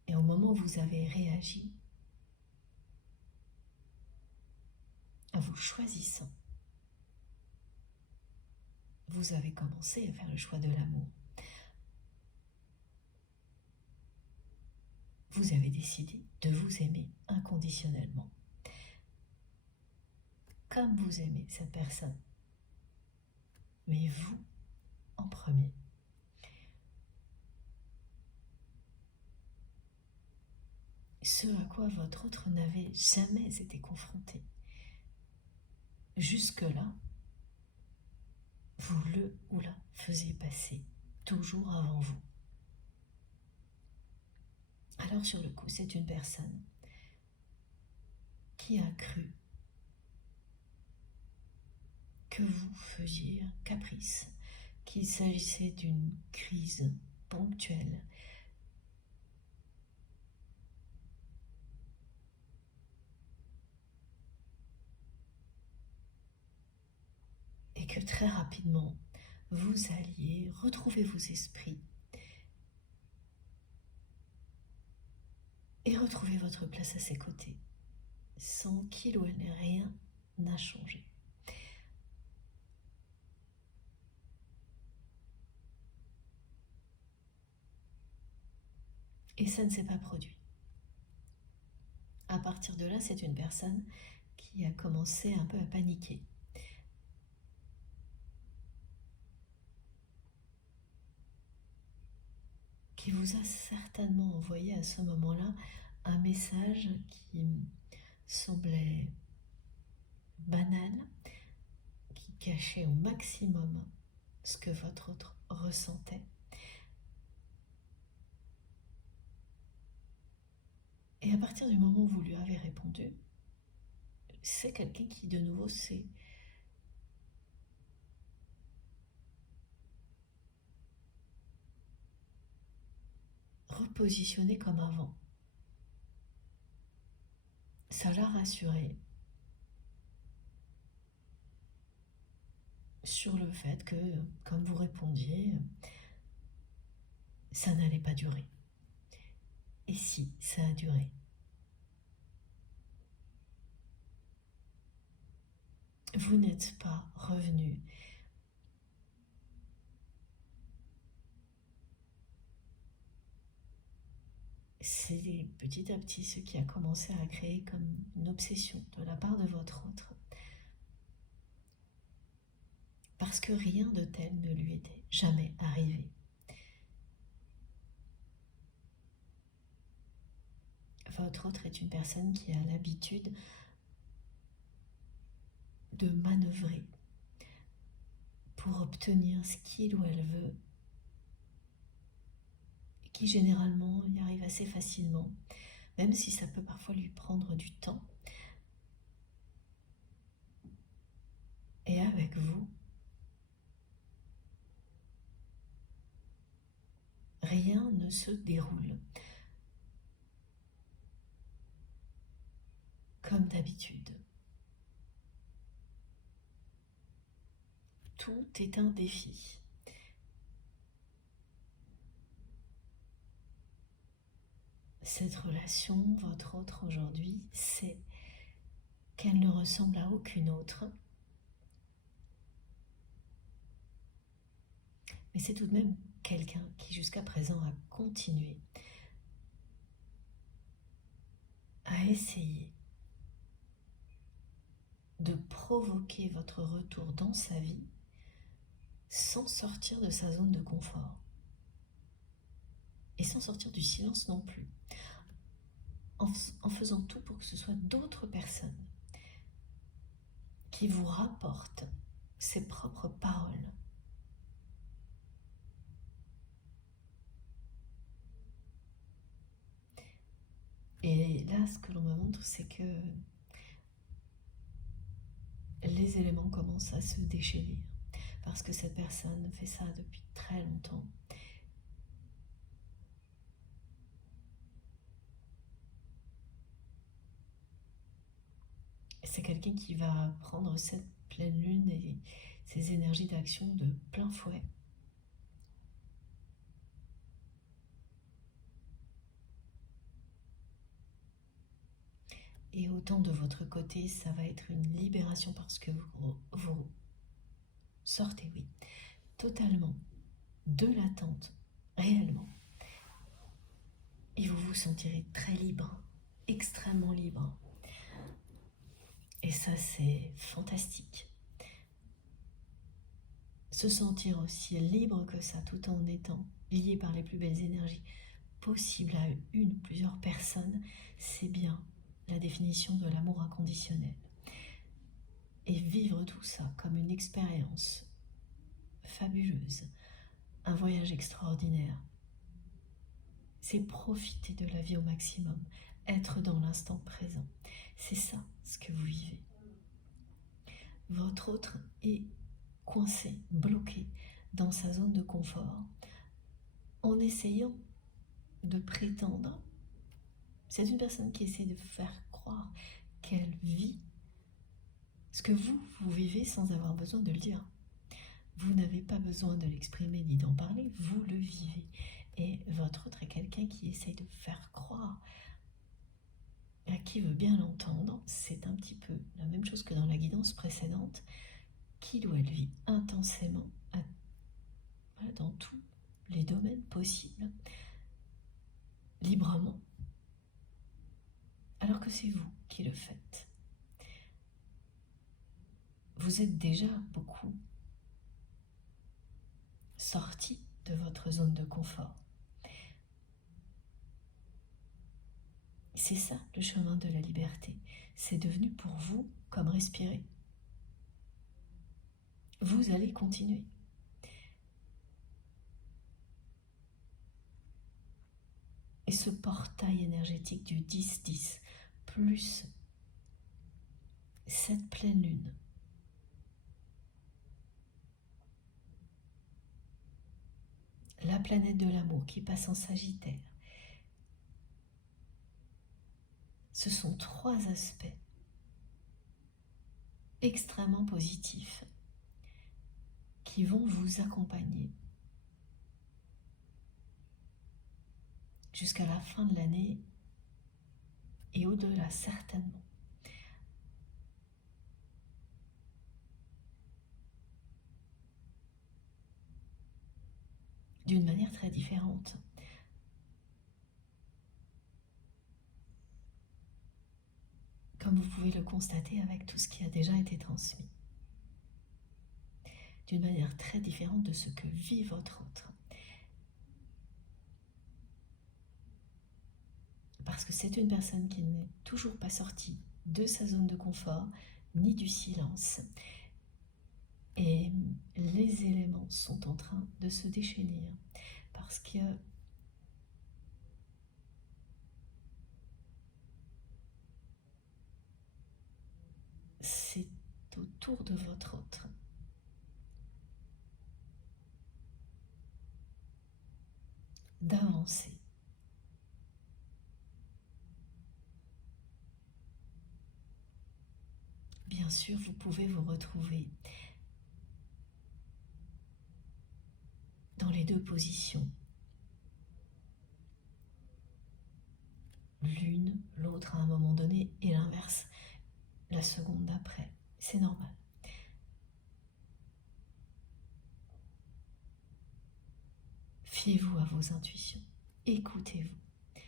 Et au moment où vous avez réagi, en vous choisissant, vous avez commencé à faire le choix de l'amour. Vous avez décidé de vous aimer inconditionnellement, comme vous aimez cette personne, mais vous en premier. Ce à quoi votre autre n'avait jamais été confronté. Jusque-là, vous le ou la faisiez passer toujours avant vous. Alors sur le coup, c'est une personne qui a cru que vous faisiez un caprice, qu'il s'agissait d'une crise ponctuelle, et que très rapidement, vous alliez retrouver vos esprits et retrouver votre place à ses côtés, sans qu'il ou elle rien n'a changé. Et ça ne s'est pas produit. À partir de là, c'est une personne qui a commencé un peu à paniquer. Qui vous a certainement envoyé à ce moment-là un message qui semblait banal, qui cachait au maximum ce que votre autre ressentait. Et à partir du moment où vous lui avez répondu, c'est quelqu'un qui de nouveau s'est repositionné comme avant. Ça l'a rassuré sur le fait que, comme vous répondiez, ça n'allait pas durer. Et si ça a duré? Vous n'êtes pas revenu. C'est petit à petit ce qui a commencé à créer comme une obsession de la part de votre autre. Parce que rien de tel ne lui était jamais arrivé. Votre autre est une personne qui a l'habitude de manœuvrer pour obtenir ce qu'il ou elle veut, et qui généralement y arrive assez facilement, même si ça peut parfois lui prendre du temps. Et avec vous, rien ne se déroule comme d'habitude. Tout est un défi. Cette relation, votre autre aujourd'hui, sait qu'elle ne ressemble à aucune autre. Mais c'est tout de même quelqu'un qui jusqu'à présent a continué à essayer de provoquer votre retour dans sa vie sans sortir de sa zone de confort et sans sortir du silence non plus, en faisant tout pour que ce soit d'autres personnes qui vous rapportent ses propres paroles. Et là, ce que l'on me montre, c'est que les éléments commencent à se déchaîner parce que cette personne fait ça depuis très longtemps. C'est quelqu'un qui va prendre cette pleine lune et ses énergies d'action de plein fouet. Et autant de votre côté, ça va être une libération parce que vous sortez, oui, totalement de l'attente, réellement. Et vous vous sentirez très libre, extrêmement libre. Et ça, c'est fantastique. Se sentir aussi libre que ça, tout en étant lié par les plus belles énergies possibles à une, plusieurs personnes, c'est bien la définition de l'amour inconditionnel. Et vivre tout ça comme une expérience fabuleuse, un voyage extraordinaire, c'est profiter de la vie au maximum, être dans l'instant présent. C'est ça ce que vous vivez. Votre autre est coincé, bloqué dans sa zone de confort en essayant de prétendre. C'est une personne qui essaie de faire croire qu'elle vit ce que vous vivez sans avoir besoin de le dire. Vous n'avez pas besoin de l'exprimer ni d'en parler, vous le vivez. Et votre autre est quelqu'un qui essaie de faire croire à qui veut bien l'entendre. C'est un petit peu la même chose que dans la guidance précédente, qu'il ou elle vit intensément dans tous les domaines possibles, librement, alors que c'est vous qui le faites. Vous êtes déjà beaucoup sorti de votre zone de confort. C'est ça le chemin de la liberté. C'est devenu pour vous comme respirer. Vous allez continuer. Et ce portail énergétique du 10-10 plus cette pleine lune, la planète de l'amour qui passe en Sagittaire, ce sont trois aspects extrêmement positifs qui vont vous accompagner jusqu'à la fin de l'année et au-delà certainement. D'une manière très différente. Comme vous pouvez le constater avec tout ce qui a déjà été transmis. D'une manière très différente de ce que vit votre autre. Parce que c'est une personne qui n'est toujours pas sortie de sa zone de confort, ni du silence. Et les éléments sont en train de se déchaîner. Parce que c'est au tour de votre autre d'avancer. Bien sûr, vous pouvez vous retrouver dans les deux positions. L'une, l'autre à un moment donné, et l'inverse la seconde d'après. C'est normal. Fiez-vous à vos intuitions, écoutez-vous,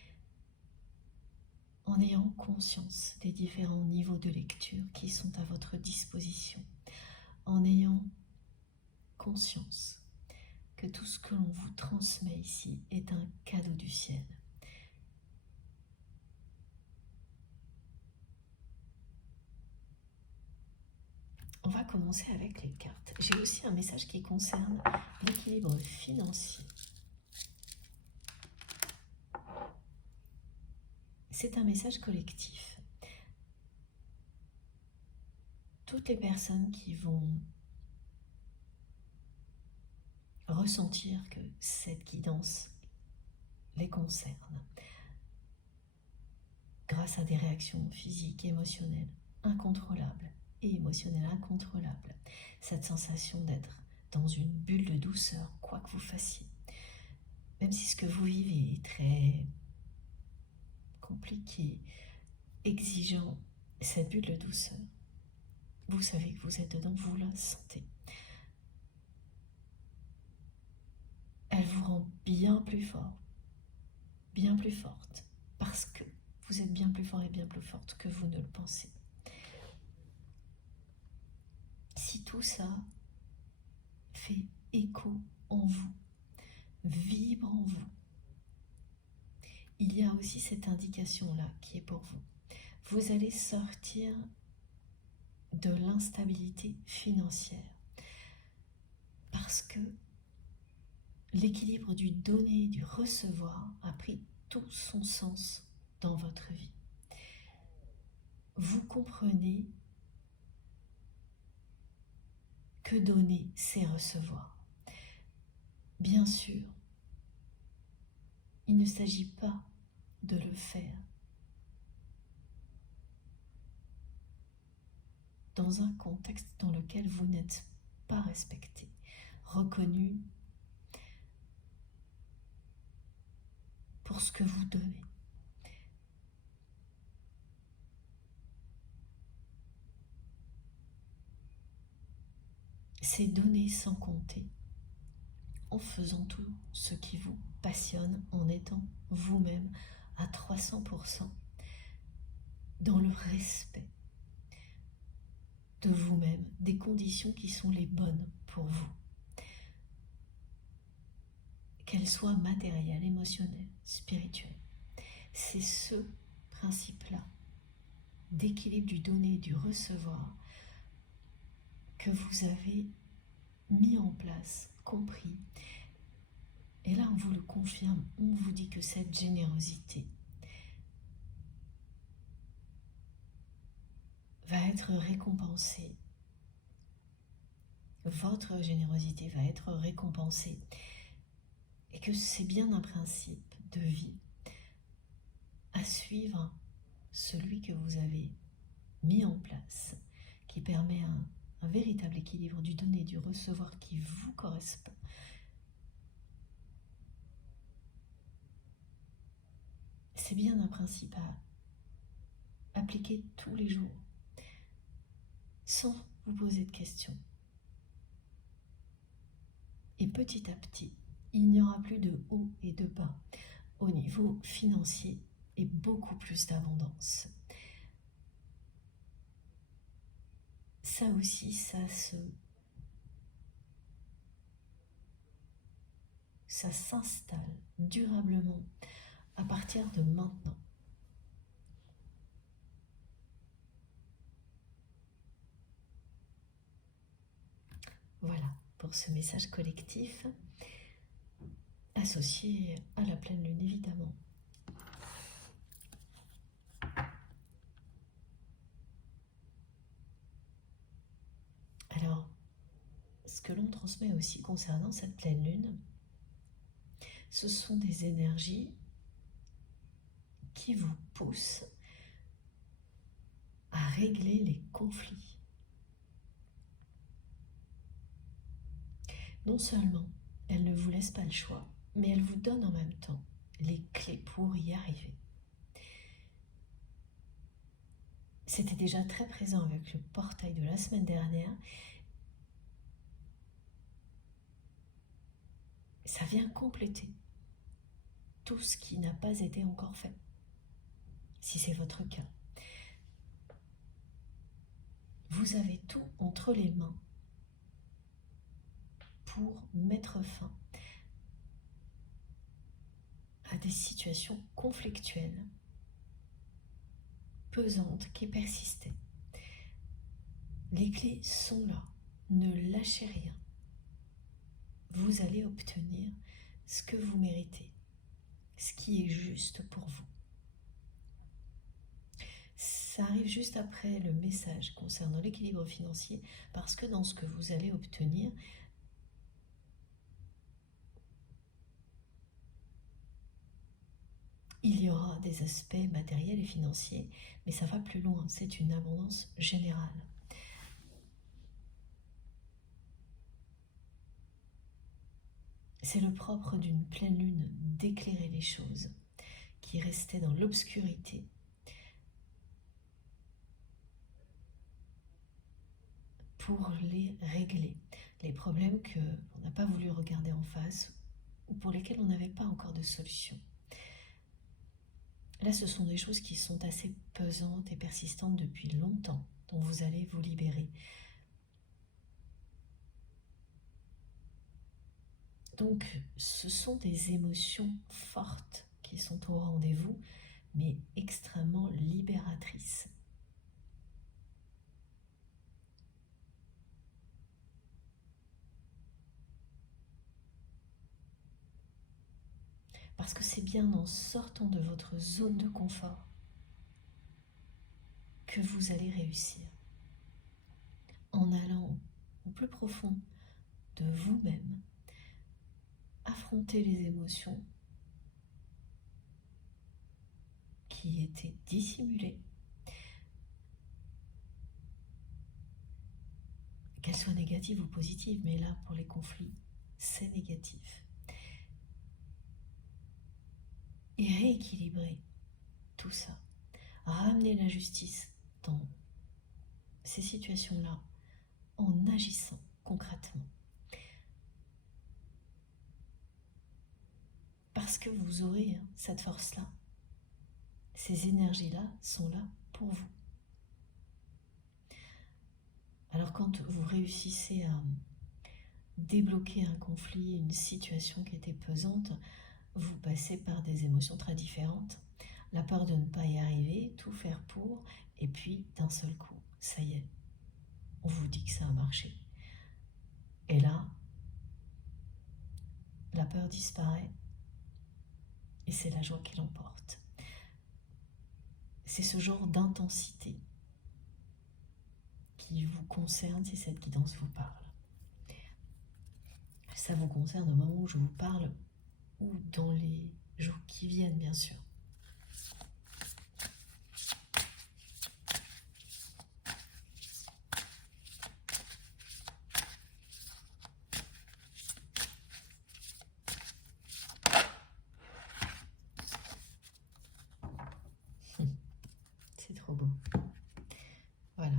en ayant conscience des différents niveaux de lecture qui sont à votre disposition, en ayant conscience que tout ce que l'on vous transmet ici est un cadeau du ciel. On va commencer avec les cartes. J'ai aussi un message qui concerne l'équilibre financier. C'est un message collectif. Toutes les personnes qui vont ressentir que cette guidance les concerne, grâce à des réactions physiques, émotionnelles, incontrôlables et émotionnelles incontrôlables, cette sensation d'être dans une bulle de douceur, quoi que vous fassiez, même si ce que vous vivez est très compliqué, exigeant, cette bulle de douceur, vous savez que vous êtes dedans, vous la sentez. Elle vous rend bien plus fort, bien plus forte, parce que vous êtes bien plus fort et bien plus forte que vous ne le pensez. Si tout ça fait écho en vous, vibre en vous, il y a aussi cette indication-là qui est pour vous. Vous allez sortir de l'instabilité financière parce que l'équilibre du donner et du recevoir a pris tout son sens dans votre vie. Vous comprenez que donner, c'est recevoir. Bien sûr, il ne s'agit pas de le faire dans un contexte dans lequel vous n'êtes pas respecté, reconnu pour ce que vous donnez. C'est donner sans compter, en faisant tout ce qui vous passionne, en étant vous-même à 300% dans le respect de vous-même, des conditions qui sont les bonnes pour vous. Qu'elles soient matérielles, émotionnelles, spirituelles. C'est ce principe-là d'équilibre du donner et du recevoir que vous avez mis en place, compris. Et là, on vous le confirme, on vous dit que cette générosité va être récompensée. Votre générosité va être récompensée. Et que c'est bien un principe de vie à suivre, celui que vous avez mis en place, qui permet un véritable équilibre du donner et du recevoir qui vous correspond. C'est bien un principe à appliquer tous les jours, sans vous poser de questions. Et petit à petit, il n'y aura plus de haut et de bas au niveau financier et beaucoup plus d'abondance. Ça aussi, ça s'installe durablement à partir de maintenant. Voilà pour ce message collectif associé à la pleine lune évidemment. Alors, ce que l'on transmet aussi concernant cette pleine lune, ce sont des énergies qui vous poussent à régler les conflits. Non seulement elle ne vous laisse pas le choix, mais elle vous donne en même temps les clés pour y arriver. C'était déjà très présent avec le portail de la semaine dernière. Ça vient compléter tout ce qui n'a pas été encore fait, si c'est votre cas. Vous avez tout entre les mains pour mettre fin à des situations conflictuelles, pesantes, qui persistaient. Les clés sont là. Ne lâchez rien. Vous allez obtenir ce que vous méritez, ce qui est juste pour vous. Ça arrive juste après le message concernant l'équilibre financier, parce que dans ce que vous allez obtenir, il y aura des aspects matériels et financiers, mais ça va plus loin, c'est une abondance générale. C'est le propre d'une pleine lune d'éclairer les choses qui restaient dans l'obscurité, pour les régler, les problèmes qu'on n'a pas voulu regarder en face ou pour lesquels on n'avait pas encore de solution. Là, ce sont des choses qui sont assez pesantes et persistantes depuis longtemps, dont vous allez vous libérer. Donc, ce sont des émotions fortes qui sont au rendez-vous, mais extrêmement libératrices. Parce que c'est bien en sortant de votre zone de confort que vous allez réussir. En allant au plus profond de vous-même, affronter les émotions qui étaient dissimulées, qu'elles soient négatives ou positives, mais là, pour les conflits, c'est négatif. Et rééquilibrer tout ça, ramener la justice dans ces situations-là en agissant concrètement. Parce que vous aurez cette force-là. Ces énergies-là sont là pour vous. Alors quand vous réussissez à débloquer un conflit, une situation qui était pesante, vous passez par des émotions très différentes. La peur de ne pas y arriver, tout faire pour, et puis d'un seul coup, ça y est, on vous dit que ça a marché. Et là, la peur disparaît et c'est la joie qui l'emporte. C'est ce genre d'intensité qui vous concerne si cette guidance vous parle. Ça vous concerne au moment où je vous parle ou dans les jours qui viennent, bien sûr. C'est trop beau. Voilà.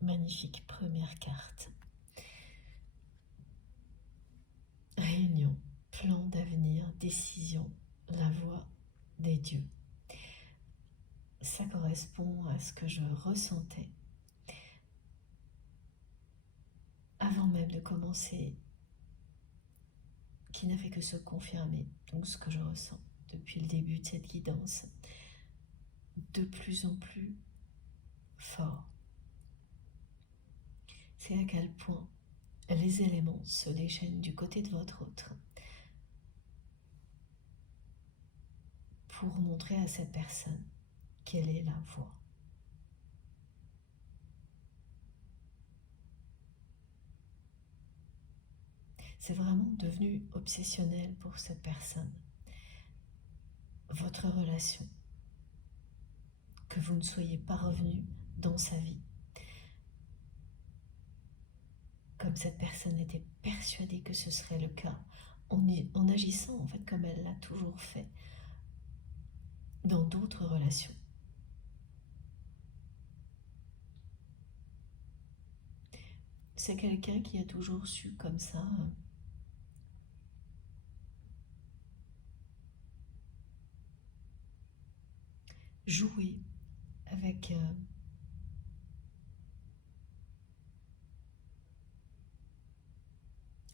Magnifique première carte. Réunion, plan d'avenir, décision, la voix des dieux. Ça correspond à ce que je ressentais avant même de commencer, qui n'a fait que se confirmer. Donc ce que je ressens depuis le début de cette guidance, de plus en plus fort. C'est à quel point les éléments se déchaînent du côté de votre autre pour montrer à cette personne quelle est la voie. C'est vraiment devenu obsessionnel pour cette personne. Votre relation, que vous ne soyez pas revenu dans sa vie. Comme cette personne était persuadée que ce serait le cas, en agissant en fait comme elle l'a toujours fait dans d'autres relations. c'est quelqu'un qui a toujours su comme ça jouer avec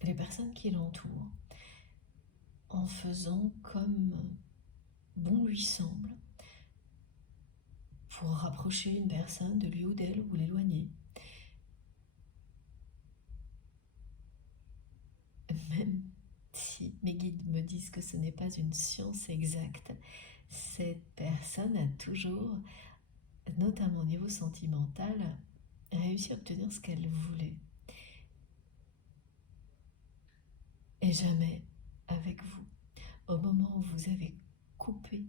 les personnes qui l'entourent en faisant comme bon lui semble pour rapprocher une personne de lui ou d'elle ou l'éloigner. Même si mes guides me disent que ce n'est pas une science exacte, cette personne a toujours, notamment au niveau sentimental, réussi à obtenir ce qu'elle voulait. Et jamais avec vous. Au moment où vous avez coupé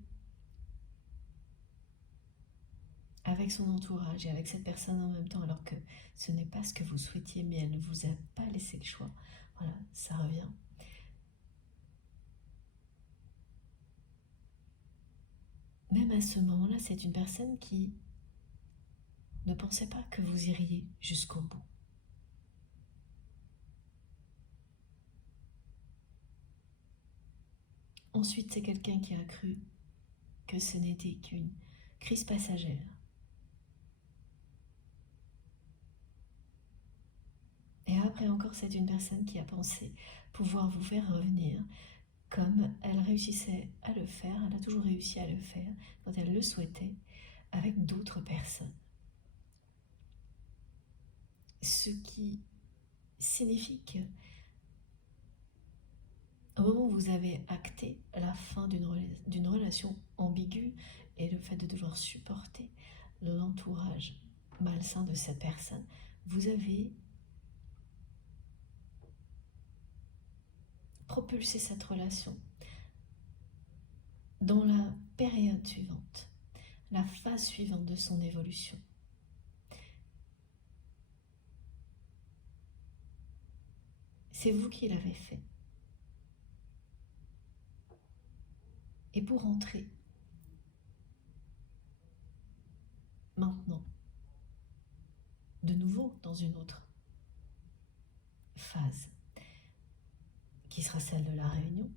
avec son entourage et avec cette personne en même temps, alors que ce n'est pas ce que vous souhaitiez, mais elle ne vous a pas laissé le choix. Voilà, ça revient. Même à ce moment-là, c'est une personne qui ne pensait pas que vous iriez jusqu'au bout. Ensuite, c'est quelqu'un qui a cru que ce n'était qu'une crise passagère. Et après encore, c'est une personne qui a pensé pouvoir vous faire revenir comme elle réussissait à le faire, elle a toujours réussi à le faire quand elle le souhaitait, avec d'autres personnes. Ce qui signifie que au moment où vous avez acté la fin d'une relation ambiguë et le fait de devoir supporter l'entourage malsain de cette personne, vous avez propulsé cette relation dans la période suivante, la phase suivante de son évolution. C'est vous qui l'avez fait. Et pour entrer maintenant, de nouveau dans une autre phase, qui sera celle de la réunion,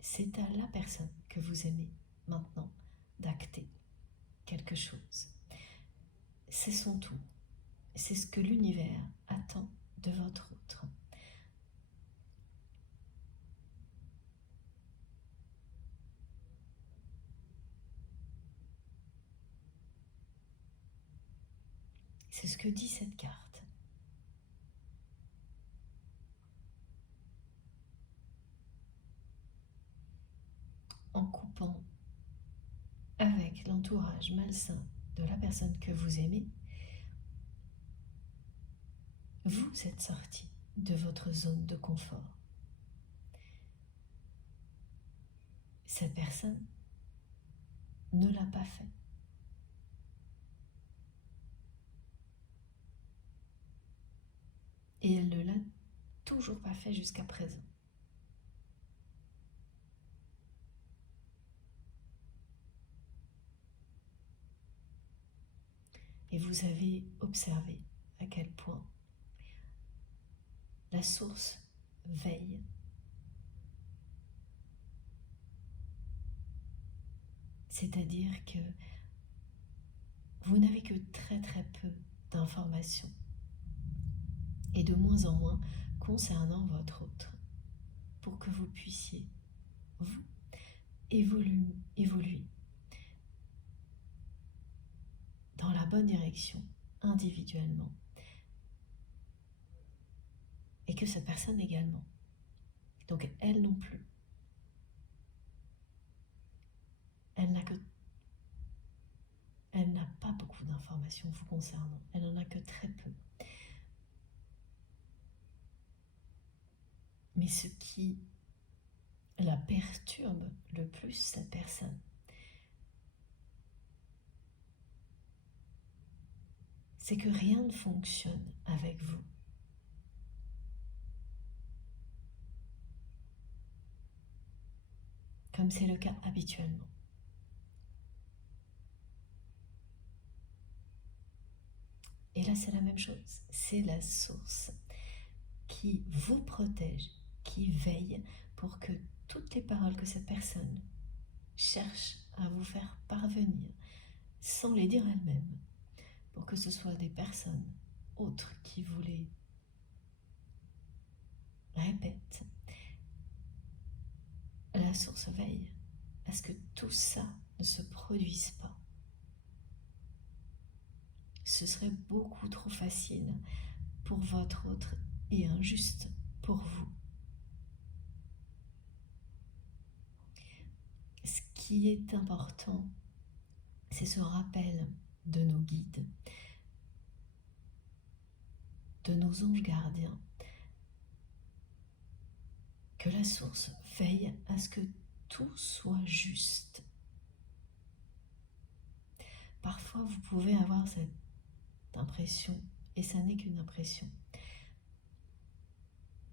c'est à la personne que vous aimez maintenant d'acter quelque chose. C'est son tour. C'est ce que l'univers attend de votre autre. C'est ce que dit cette carte. En coupant avec l'entourage malsain de la personne que vous aimez, vous êtes sorti de votre zone de confort. Cette personne ne l'a pas fait. Et elle ne l'a toujours pas fait jusqu'à présent. Et vous avez observé à quel point la source veille. C'est-à-dire que vous n'avez que très très peu d'informations et de moins en moins concernant votre autre pour que vous puissiez, vous, évoluer dans la bonne direction individuellement et que cette personne également. Donc elle non plus. Elle n'a pas beaucoup d'informations vous concernant. Elle n'en a que très peu. Mais ce qui la perturbe le plus, cette personne, c'est que rien ne fonctionne avec vous. Comme c'est le cas habituellement. Et là, c'est la même chose. C'est la source qui vous protège, qui veille pour que toutes les paroles que cette personne cherche à vous faire parvenir, sans les dire elle-même, pour que ce soit des personnes autres qui vous les répètent, la source veille à ce que tout ça ne se produise pas. Ce serait beaucoup trop facile pour votre autre et injuste pour vous. Ce qui est important, c'est ce rappel de nos guides, de nos anges gardiens, que la source veille à ce que tout soit juste. Parfois, vous pouvez avoir cette impression, et ça n'est qu'une impression,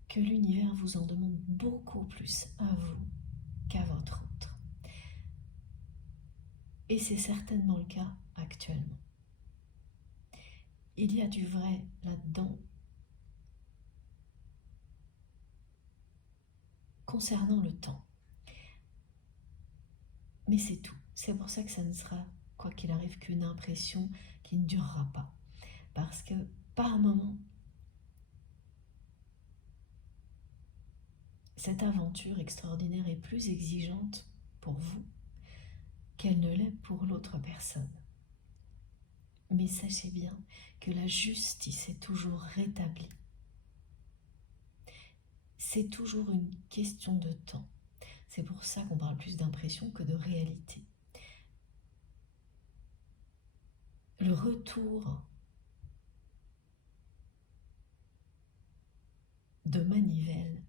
que l'univers vous en demande beaucoup plus à vous qu'à votre autre. Et c'est certainement le cas actuellement. Il y a du vrai là-dedans concernant le temps. Mais c'est tout. C'est pour ça que ça ne sera, quoi qu'il arrive, qu'une impression qui ne durera pas. Parce que par moment, cette aventure extraordinaire est plus exigeante pour vous qu'elle ne l'est pour l'autre personne. Mais sachez bien que la justice est toujours rétablie. C'est toujours une question de temps. C'est pour ça qu'on parle plus d'impression que de réalité. Le retour de manivelle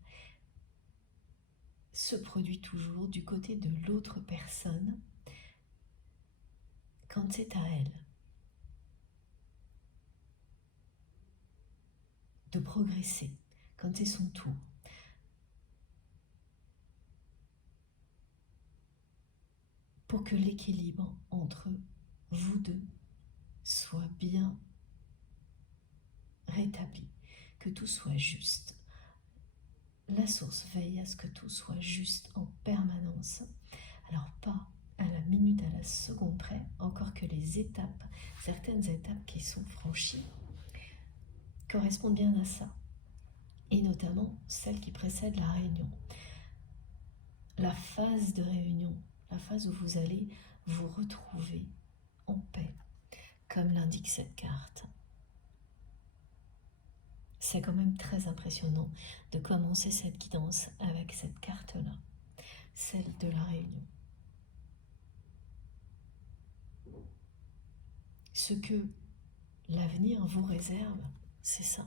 se produit toujours du côté de l'autre personne quand c'est à elle de progresser, quand c'est son tour. Pour que l'équilibre entre vous deux soit bien rétabli, que tout soit juste. La source veille à ce que tout soit juste en permanence. Alors pas à la minute, à la seconde près, encore que les étapes, certaines étapes qui sont franchies, correspondent bien à ça. Et notamment celle qui précède la réunion. La phase de réunion, la phase où vous allez vous retrouver en paix, comme l'indique cette carte. C'est quand même très impressionnant de commencer cette guidance avec cette carte-là, celle de la réunion. Ce que l'avenir vous réserve, c'est ça.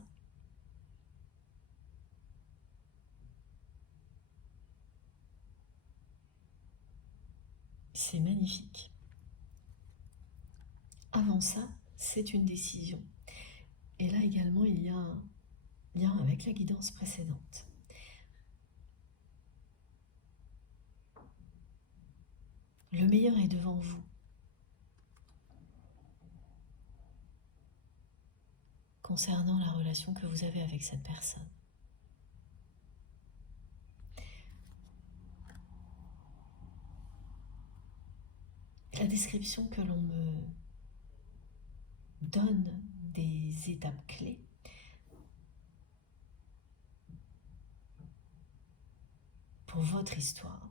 C'est magnifique. Avant ça, c'est une décision. Et là également, il y a un lien avec la guidance précédente. Le meilleur est devant vous. Concernant la relation que vous avez avec cette personne. La description que l'on me donne des étapes clés pour votre histoire.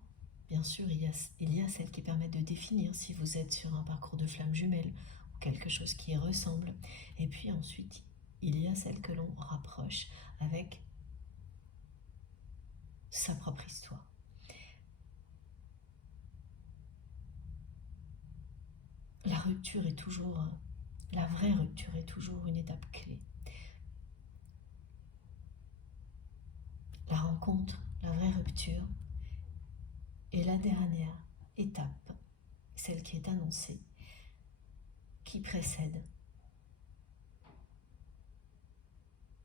Bien sûr, il y a celles qui permettent de définir si vous êtes sur un parcours de flamme jumelle ou quelque chose qui y ressemble. Et puis ensuite, il y a celles que l'on rapproche avec sa propre histoire. La rupture est toujours, la vraie rupture est toujours une étape clé. La rencontre, la vraie rupture, est la dernière étape, celle qui est annoncée, qui précède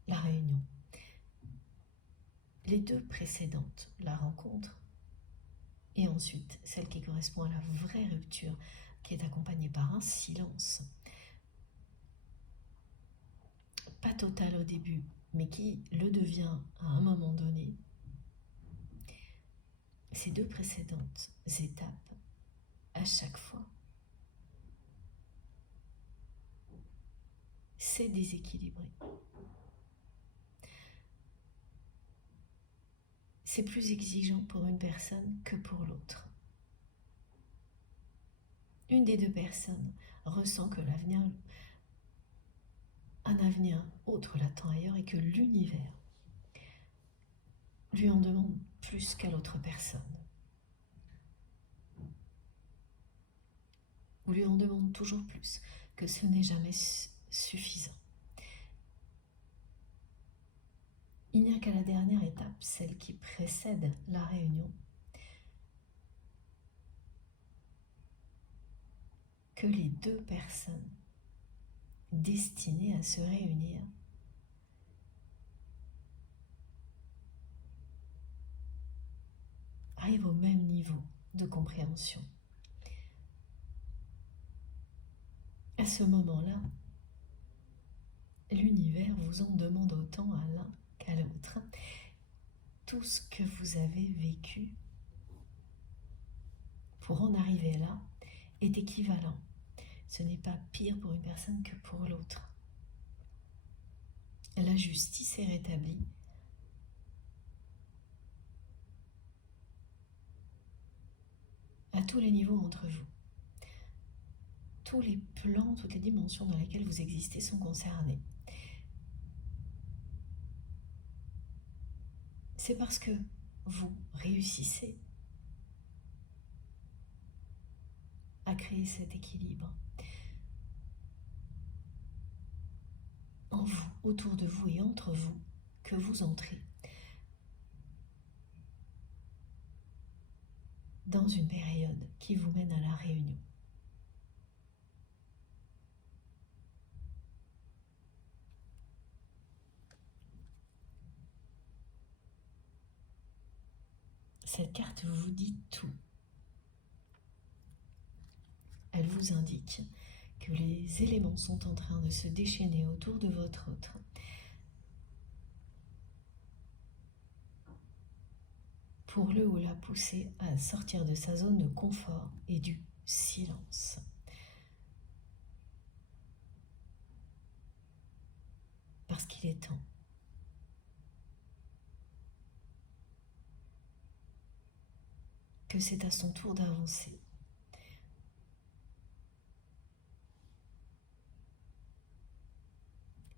la réunion. Les deux précédentes, la rencontre, et ensuite celle qui correspond à la vraie rupture, qui est accompagnée par un silence, pas total au début, mais qui le devient à un moment donné, ces deux précédentes étapes, à chaque fois, c'est déséquilibré. C'est plus exigeant pour une personne que pour l'autre. Une des deux personnes ressent que un avenir autre l'attend ailleurs et que l'univers lui en demande plus qu'à l'autre personne. Ou lui en demande toujours plus, que ce n'est jamais suffisant. Il n'y a qu'à la dernière étape, celle qui précède la réunion, que les deux personnes destinées à se réunir arrivent au même niveau de compréhension. À ce moment-là, l'univers vous en demande autant à l'un qu'à l'autre. Tout ce que vous avez vécu pour en arriver là est équivalent. Ce n'est pas pire pour une personne que pour l'autre. La justice est rétablie. À tous les niveaux entre vous. Tous les plans, toutes les dimensions dans lesquelles vous existez sont concernés. C'est parce que vous réussissez à créer cet équilibre en vous, autour de vous et entre vous, que vous entrez dans une période qui vous mène à la réunion. Cette carte vous dit tout. Elle vous indique que les éléments sont en train de se déchaîner autour de votre autre. Pour le ou la pousser à sortir de sa zone de confort et du silence. Parce qu'il est temps. Que c'est à son tour d'avancer.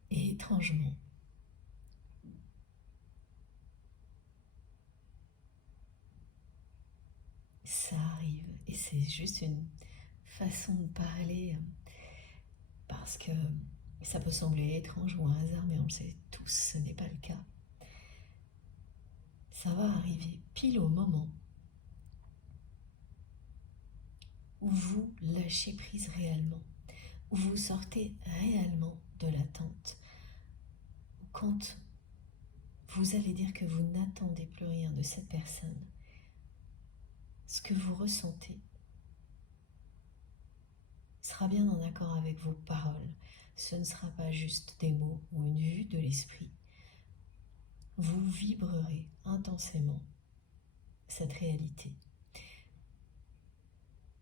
Et étrangement, ça arrive. Et c'est juste une façon de parler parce que ça peut sembler étrange ou un hasard, mais on le sait tous, ce n'est pas le cas. Ça va arriver pile au moment où vous lâchez prise réellement, où vous sortez réellement de l'attente, quand vous allez dire que vous n'attendez plus rien de cette personne, ce que vous ressentez sera bien en accord avec vos paroles. Ce ne sera pas juste des mots ou une vue de l'esprit. Vous vibrerez intensément cette réalité.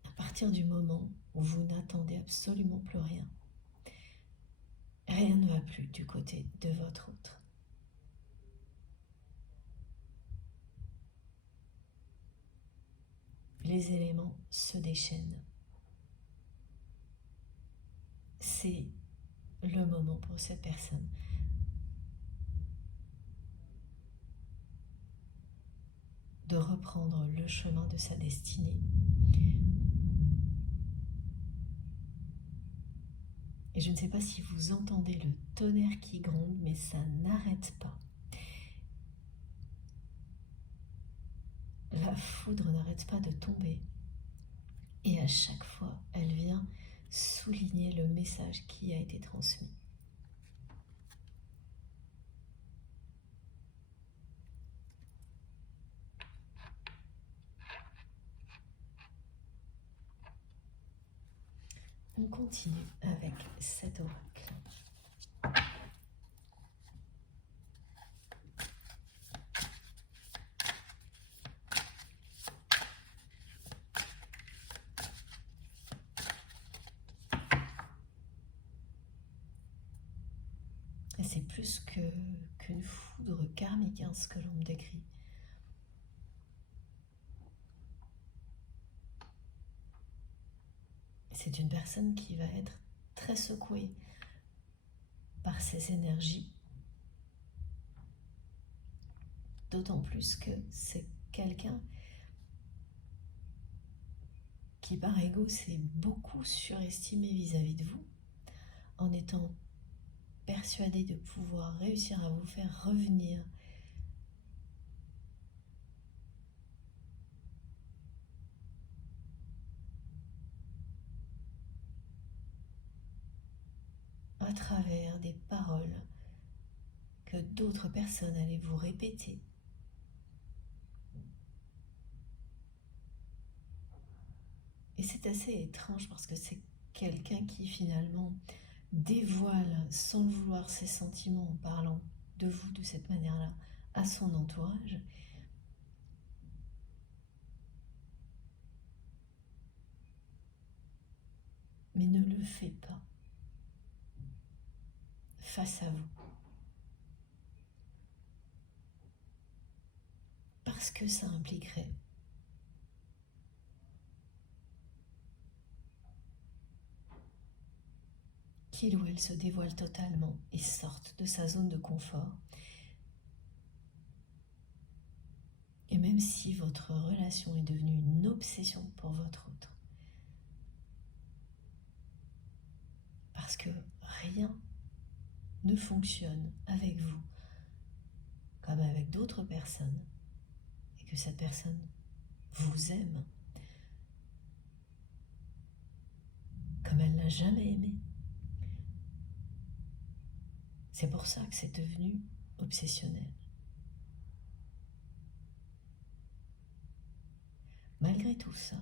À partir du moment où vous n'attendez absolument plus rien, rien ne va plus du côté de votre autre. Les éléments se déchaînent. C'est le moment pour cette personne de reprendre le chemin de sa destinée. Et je ne sais pas si vous entendez le tonnerre qui gronde, mais ça n'arrête pas. La foudre n'arrête pas de tomber. Et à chaque fois, elle vient souligner le message qui a été transmis. On continue avec cet oracle. c'est plus qu'une foudre karmique, hein, ce que l'on me décrit. C'est une personne qui va être très secouée par ces énergies, d'autant plus que c'est quelqu'un qui par ego s'est beaucoup surestimé vis-à-vis de vous, en étant persuadé de pouvoir réussir à vous faire revenir à travers des paroles que d'autres personnes allaient vous répéter. Et c'est assez étrange parce que c'est quelqu'un qui finalement dévoile sans le vouloir ses sentiments en parlant de vous de cette manière-là à son entourage. Mais ne le fait pas face à vous. Parce que ça impliquerait qu'il ou elle se dévoile totalement et sorte de sa zone de confort. Et même si votre relation est devenue une obsession pour votre autre, parce que rien ne fonctionne avec vous comme avec d'autres personnes, et que cette personne vous aime comme elle n'a jamais aimé. C'est pour ça que c'est devenu obsessionnel. Malgré tout ça,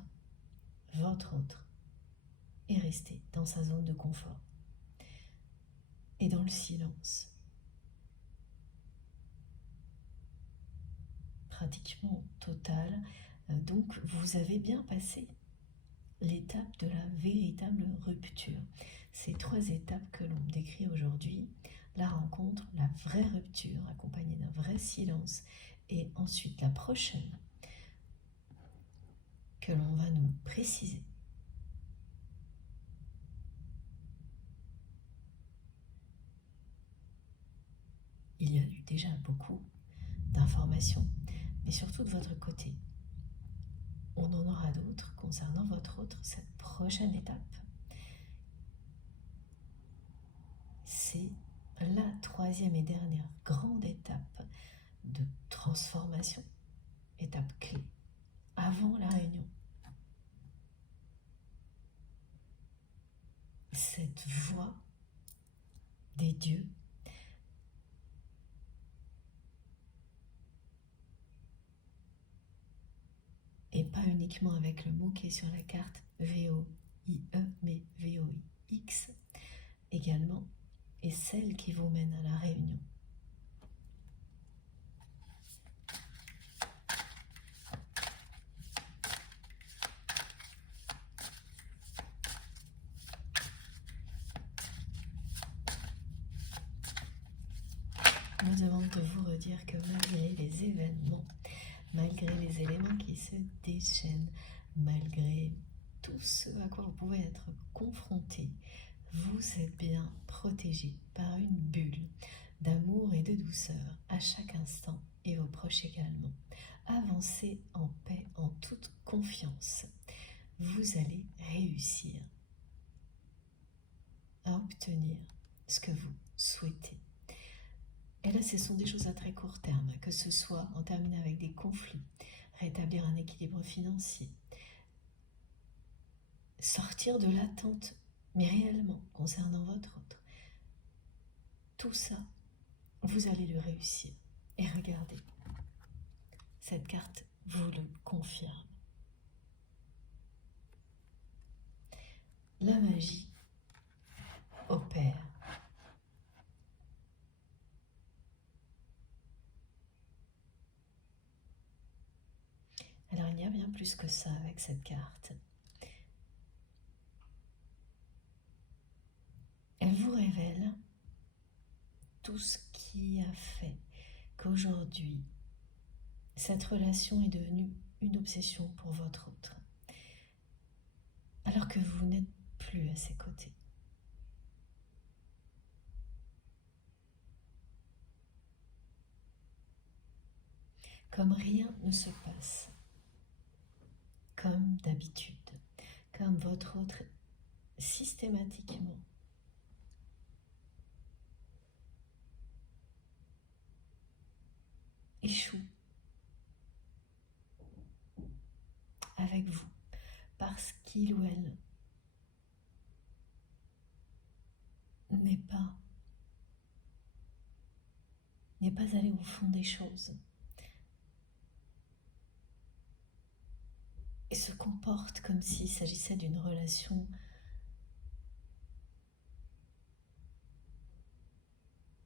votre autre est resté dans sa zone de confort et dans le silence, pratiquement total. Donc vous avez bien passé l'étape de la véritable rupture. Ces 3 étapes que l'on décrit aujourd'hui, la rencontre, la vraie rupture accompagnée d'un vrai silence, et ensuite la prochaine que l'on va nous préciser. Il y a eu déjà beaucoup d'informations, mais surtout de votre côté. On en aura d'autres concernant votre autre. Cette prochaine étape, c'est la 3e et dernière grande étape de transformation, étape clé, avant la réunion. Cette voix des dieux et pas uniquement avec le mot qui est sur la carte V-O-I-E, mais V-O-I-X également, et celle qui vous mène à la réunion. Je me demande de vous redire que malgré les événements, malgré les éléments qui se déchaînent, malgré tout ce à quoi vous pouvez être confronté, vous êtes bien protégé par une bulle d'amour et de douceur à chaque instant, et vos proches également. Avancez en paix, en toute confiance. Vous allez réussir à obtenir ce que vous souhaitez. Et là, ce sont des choses à très court terme, que ce soit en terminant avec des conflits, rétablir un équilibre financier, sortir de l'attente, mais réellement concernant votre autre. Tout ça, vous allez le réussir. Et regardez, cette carte vous le confirme. La magie opère. Alors il y a bien plus que ça avec cette carte. Elle vous révèle tout tout ce qui a fait qu'aujourd'hui, cette relation est devenue une obsession pour votre autre, alors que vous n'êtes plus à ses côtés. Comme rien ne se passe, comme d'habitude, comme votre autre systématiquement échoue avec vous, parce qu'il ou elle n'est pas allé au fond des choses et se comporte comme s'il s'agissait d'une relation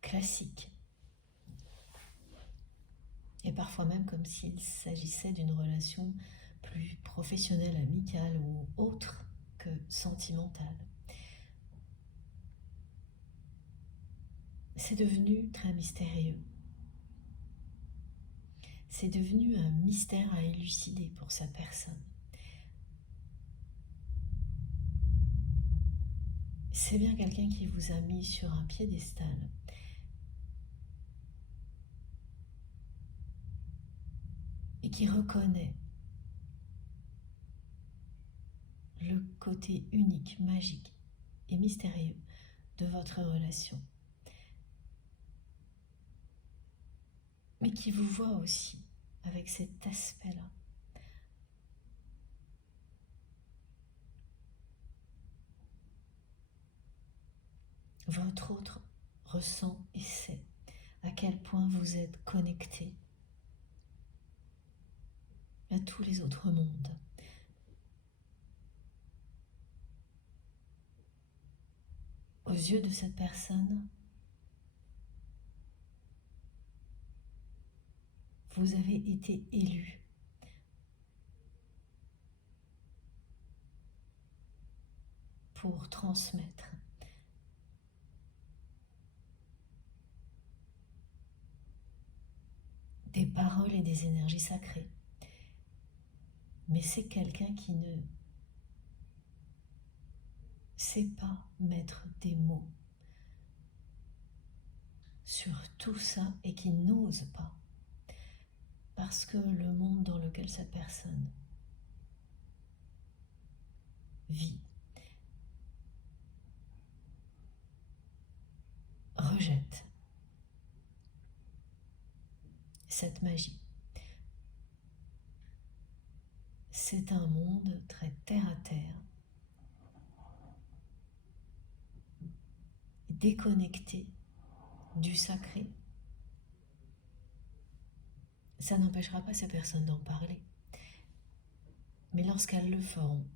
classique, et parfois même comme s'il s'agissait d'une relation plus professionnelle, amicale ou autre que sentimentale. C'est devenu très mystérieux. C'est devenu un mystère à élucider pour sa personne. C'est bien quelqu'un qui vous a mis sur un piédestal et qui reconnaît le côté unique, magique et mystérieux de votre relation, mais qui vous voit aussi avec cet aspect-là. Votre autre ressent et sait à quel point vous êtes connecté à tous les autres mondes. Aux yeux de cette personne, vous avez été élu pour transmettre des paroles et des énergies sacrées. Mais c'est quelqu'un qui ne sait pas mettre des mots sur tout ça et qui n'ose pas. Parce que le monde dans lequel cette personne vit rejette cette magie. C'est un monde très terre à terre, déconnecté du sacré. Ça n'empêchera pas ces personnes d'en parler. Mais lorsqu'elles le feront,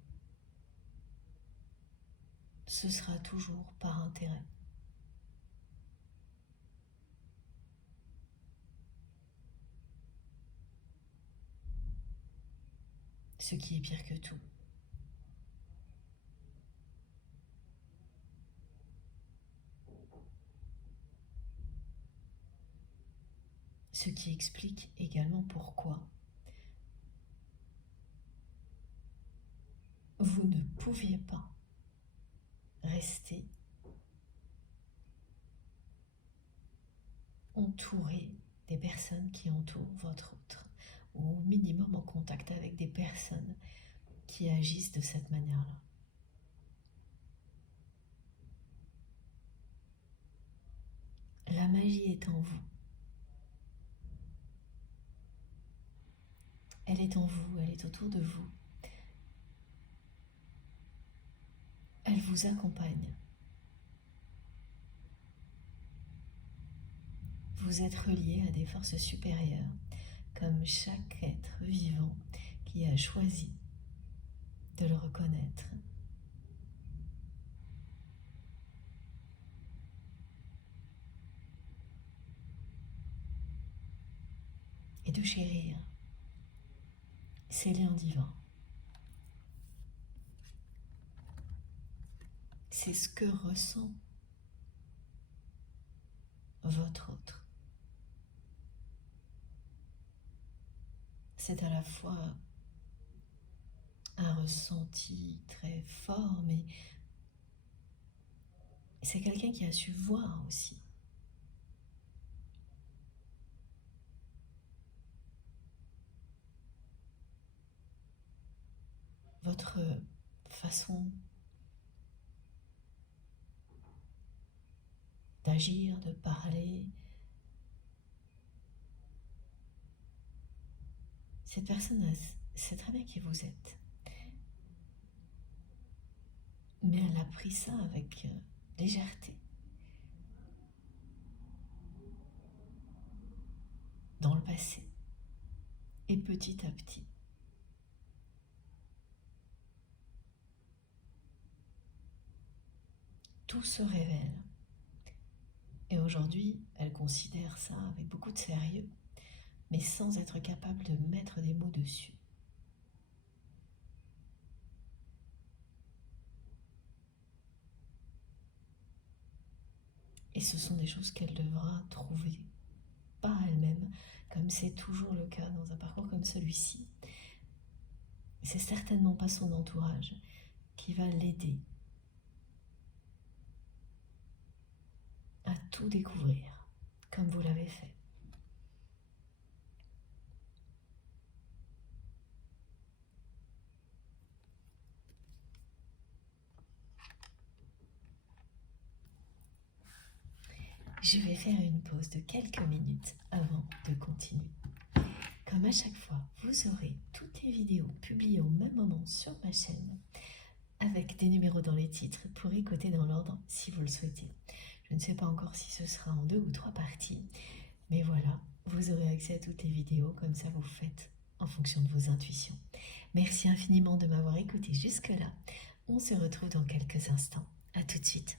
ce sera toujours par intérêt. Ce qui est pire que tout. Ce qui explique également pourquoi vous ne pouviez pas rester entouré des personnes qui entourent votre autre, ou au minimum en contact avec des personnes qui agissent de cette manière-là. La magie est en vous. Elle est en vous, elle est autour de vous. Elle vous accompagne. Vous êtes relié à des forces supérieures, comme chaque être vivant qui a choisi de le reconnaître. Et de chérir ces liens divins. C'est ce que ressent votre autre. C'est à la fois un ressenti très fort, mais c'est quelqu'un qui a su voir aussi. Votre façon d'agir, de parler. Cette personne sait très bien qui vous êtes. Mais elle a pris ça avec légèreté. Dans le passé. Et petit à petit. Tout se révèle. Et aujourd'hui, elle considère ça avec beaucoup de sérieux, mais sans être capable de mettre des mots dessus. Et ce sont des choses qu'elle devra trouver par elle-même, comme c'est toujours le cas dans un parcours comme celui-ci. C'est certainement pas son entourage qui va l'aider à tout découvrir, comme vous l'avez fait. Je vais faire une pause de quelques minutes avant de continuer. Comme à chaque fois, vous aurez toutes les vidéos publiées au même moment sur ma chaîne, avec des numéros dans les titres pour écouter dans l'ordre si vous le souhaitez. Je ne sais pas encore si ce sera en 2 ou 3 parties, mais voilà, vous aurez accès à toutes les vidéos, comme ça vous faites en fonction de vos intuitions. Merci infiniment de m'avoir écouté jusque-là. On se retrouve dans quelques instants. À tout de suite.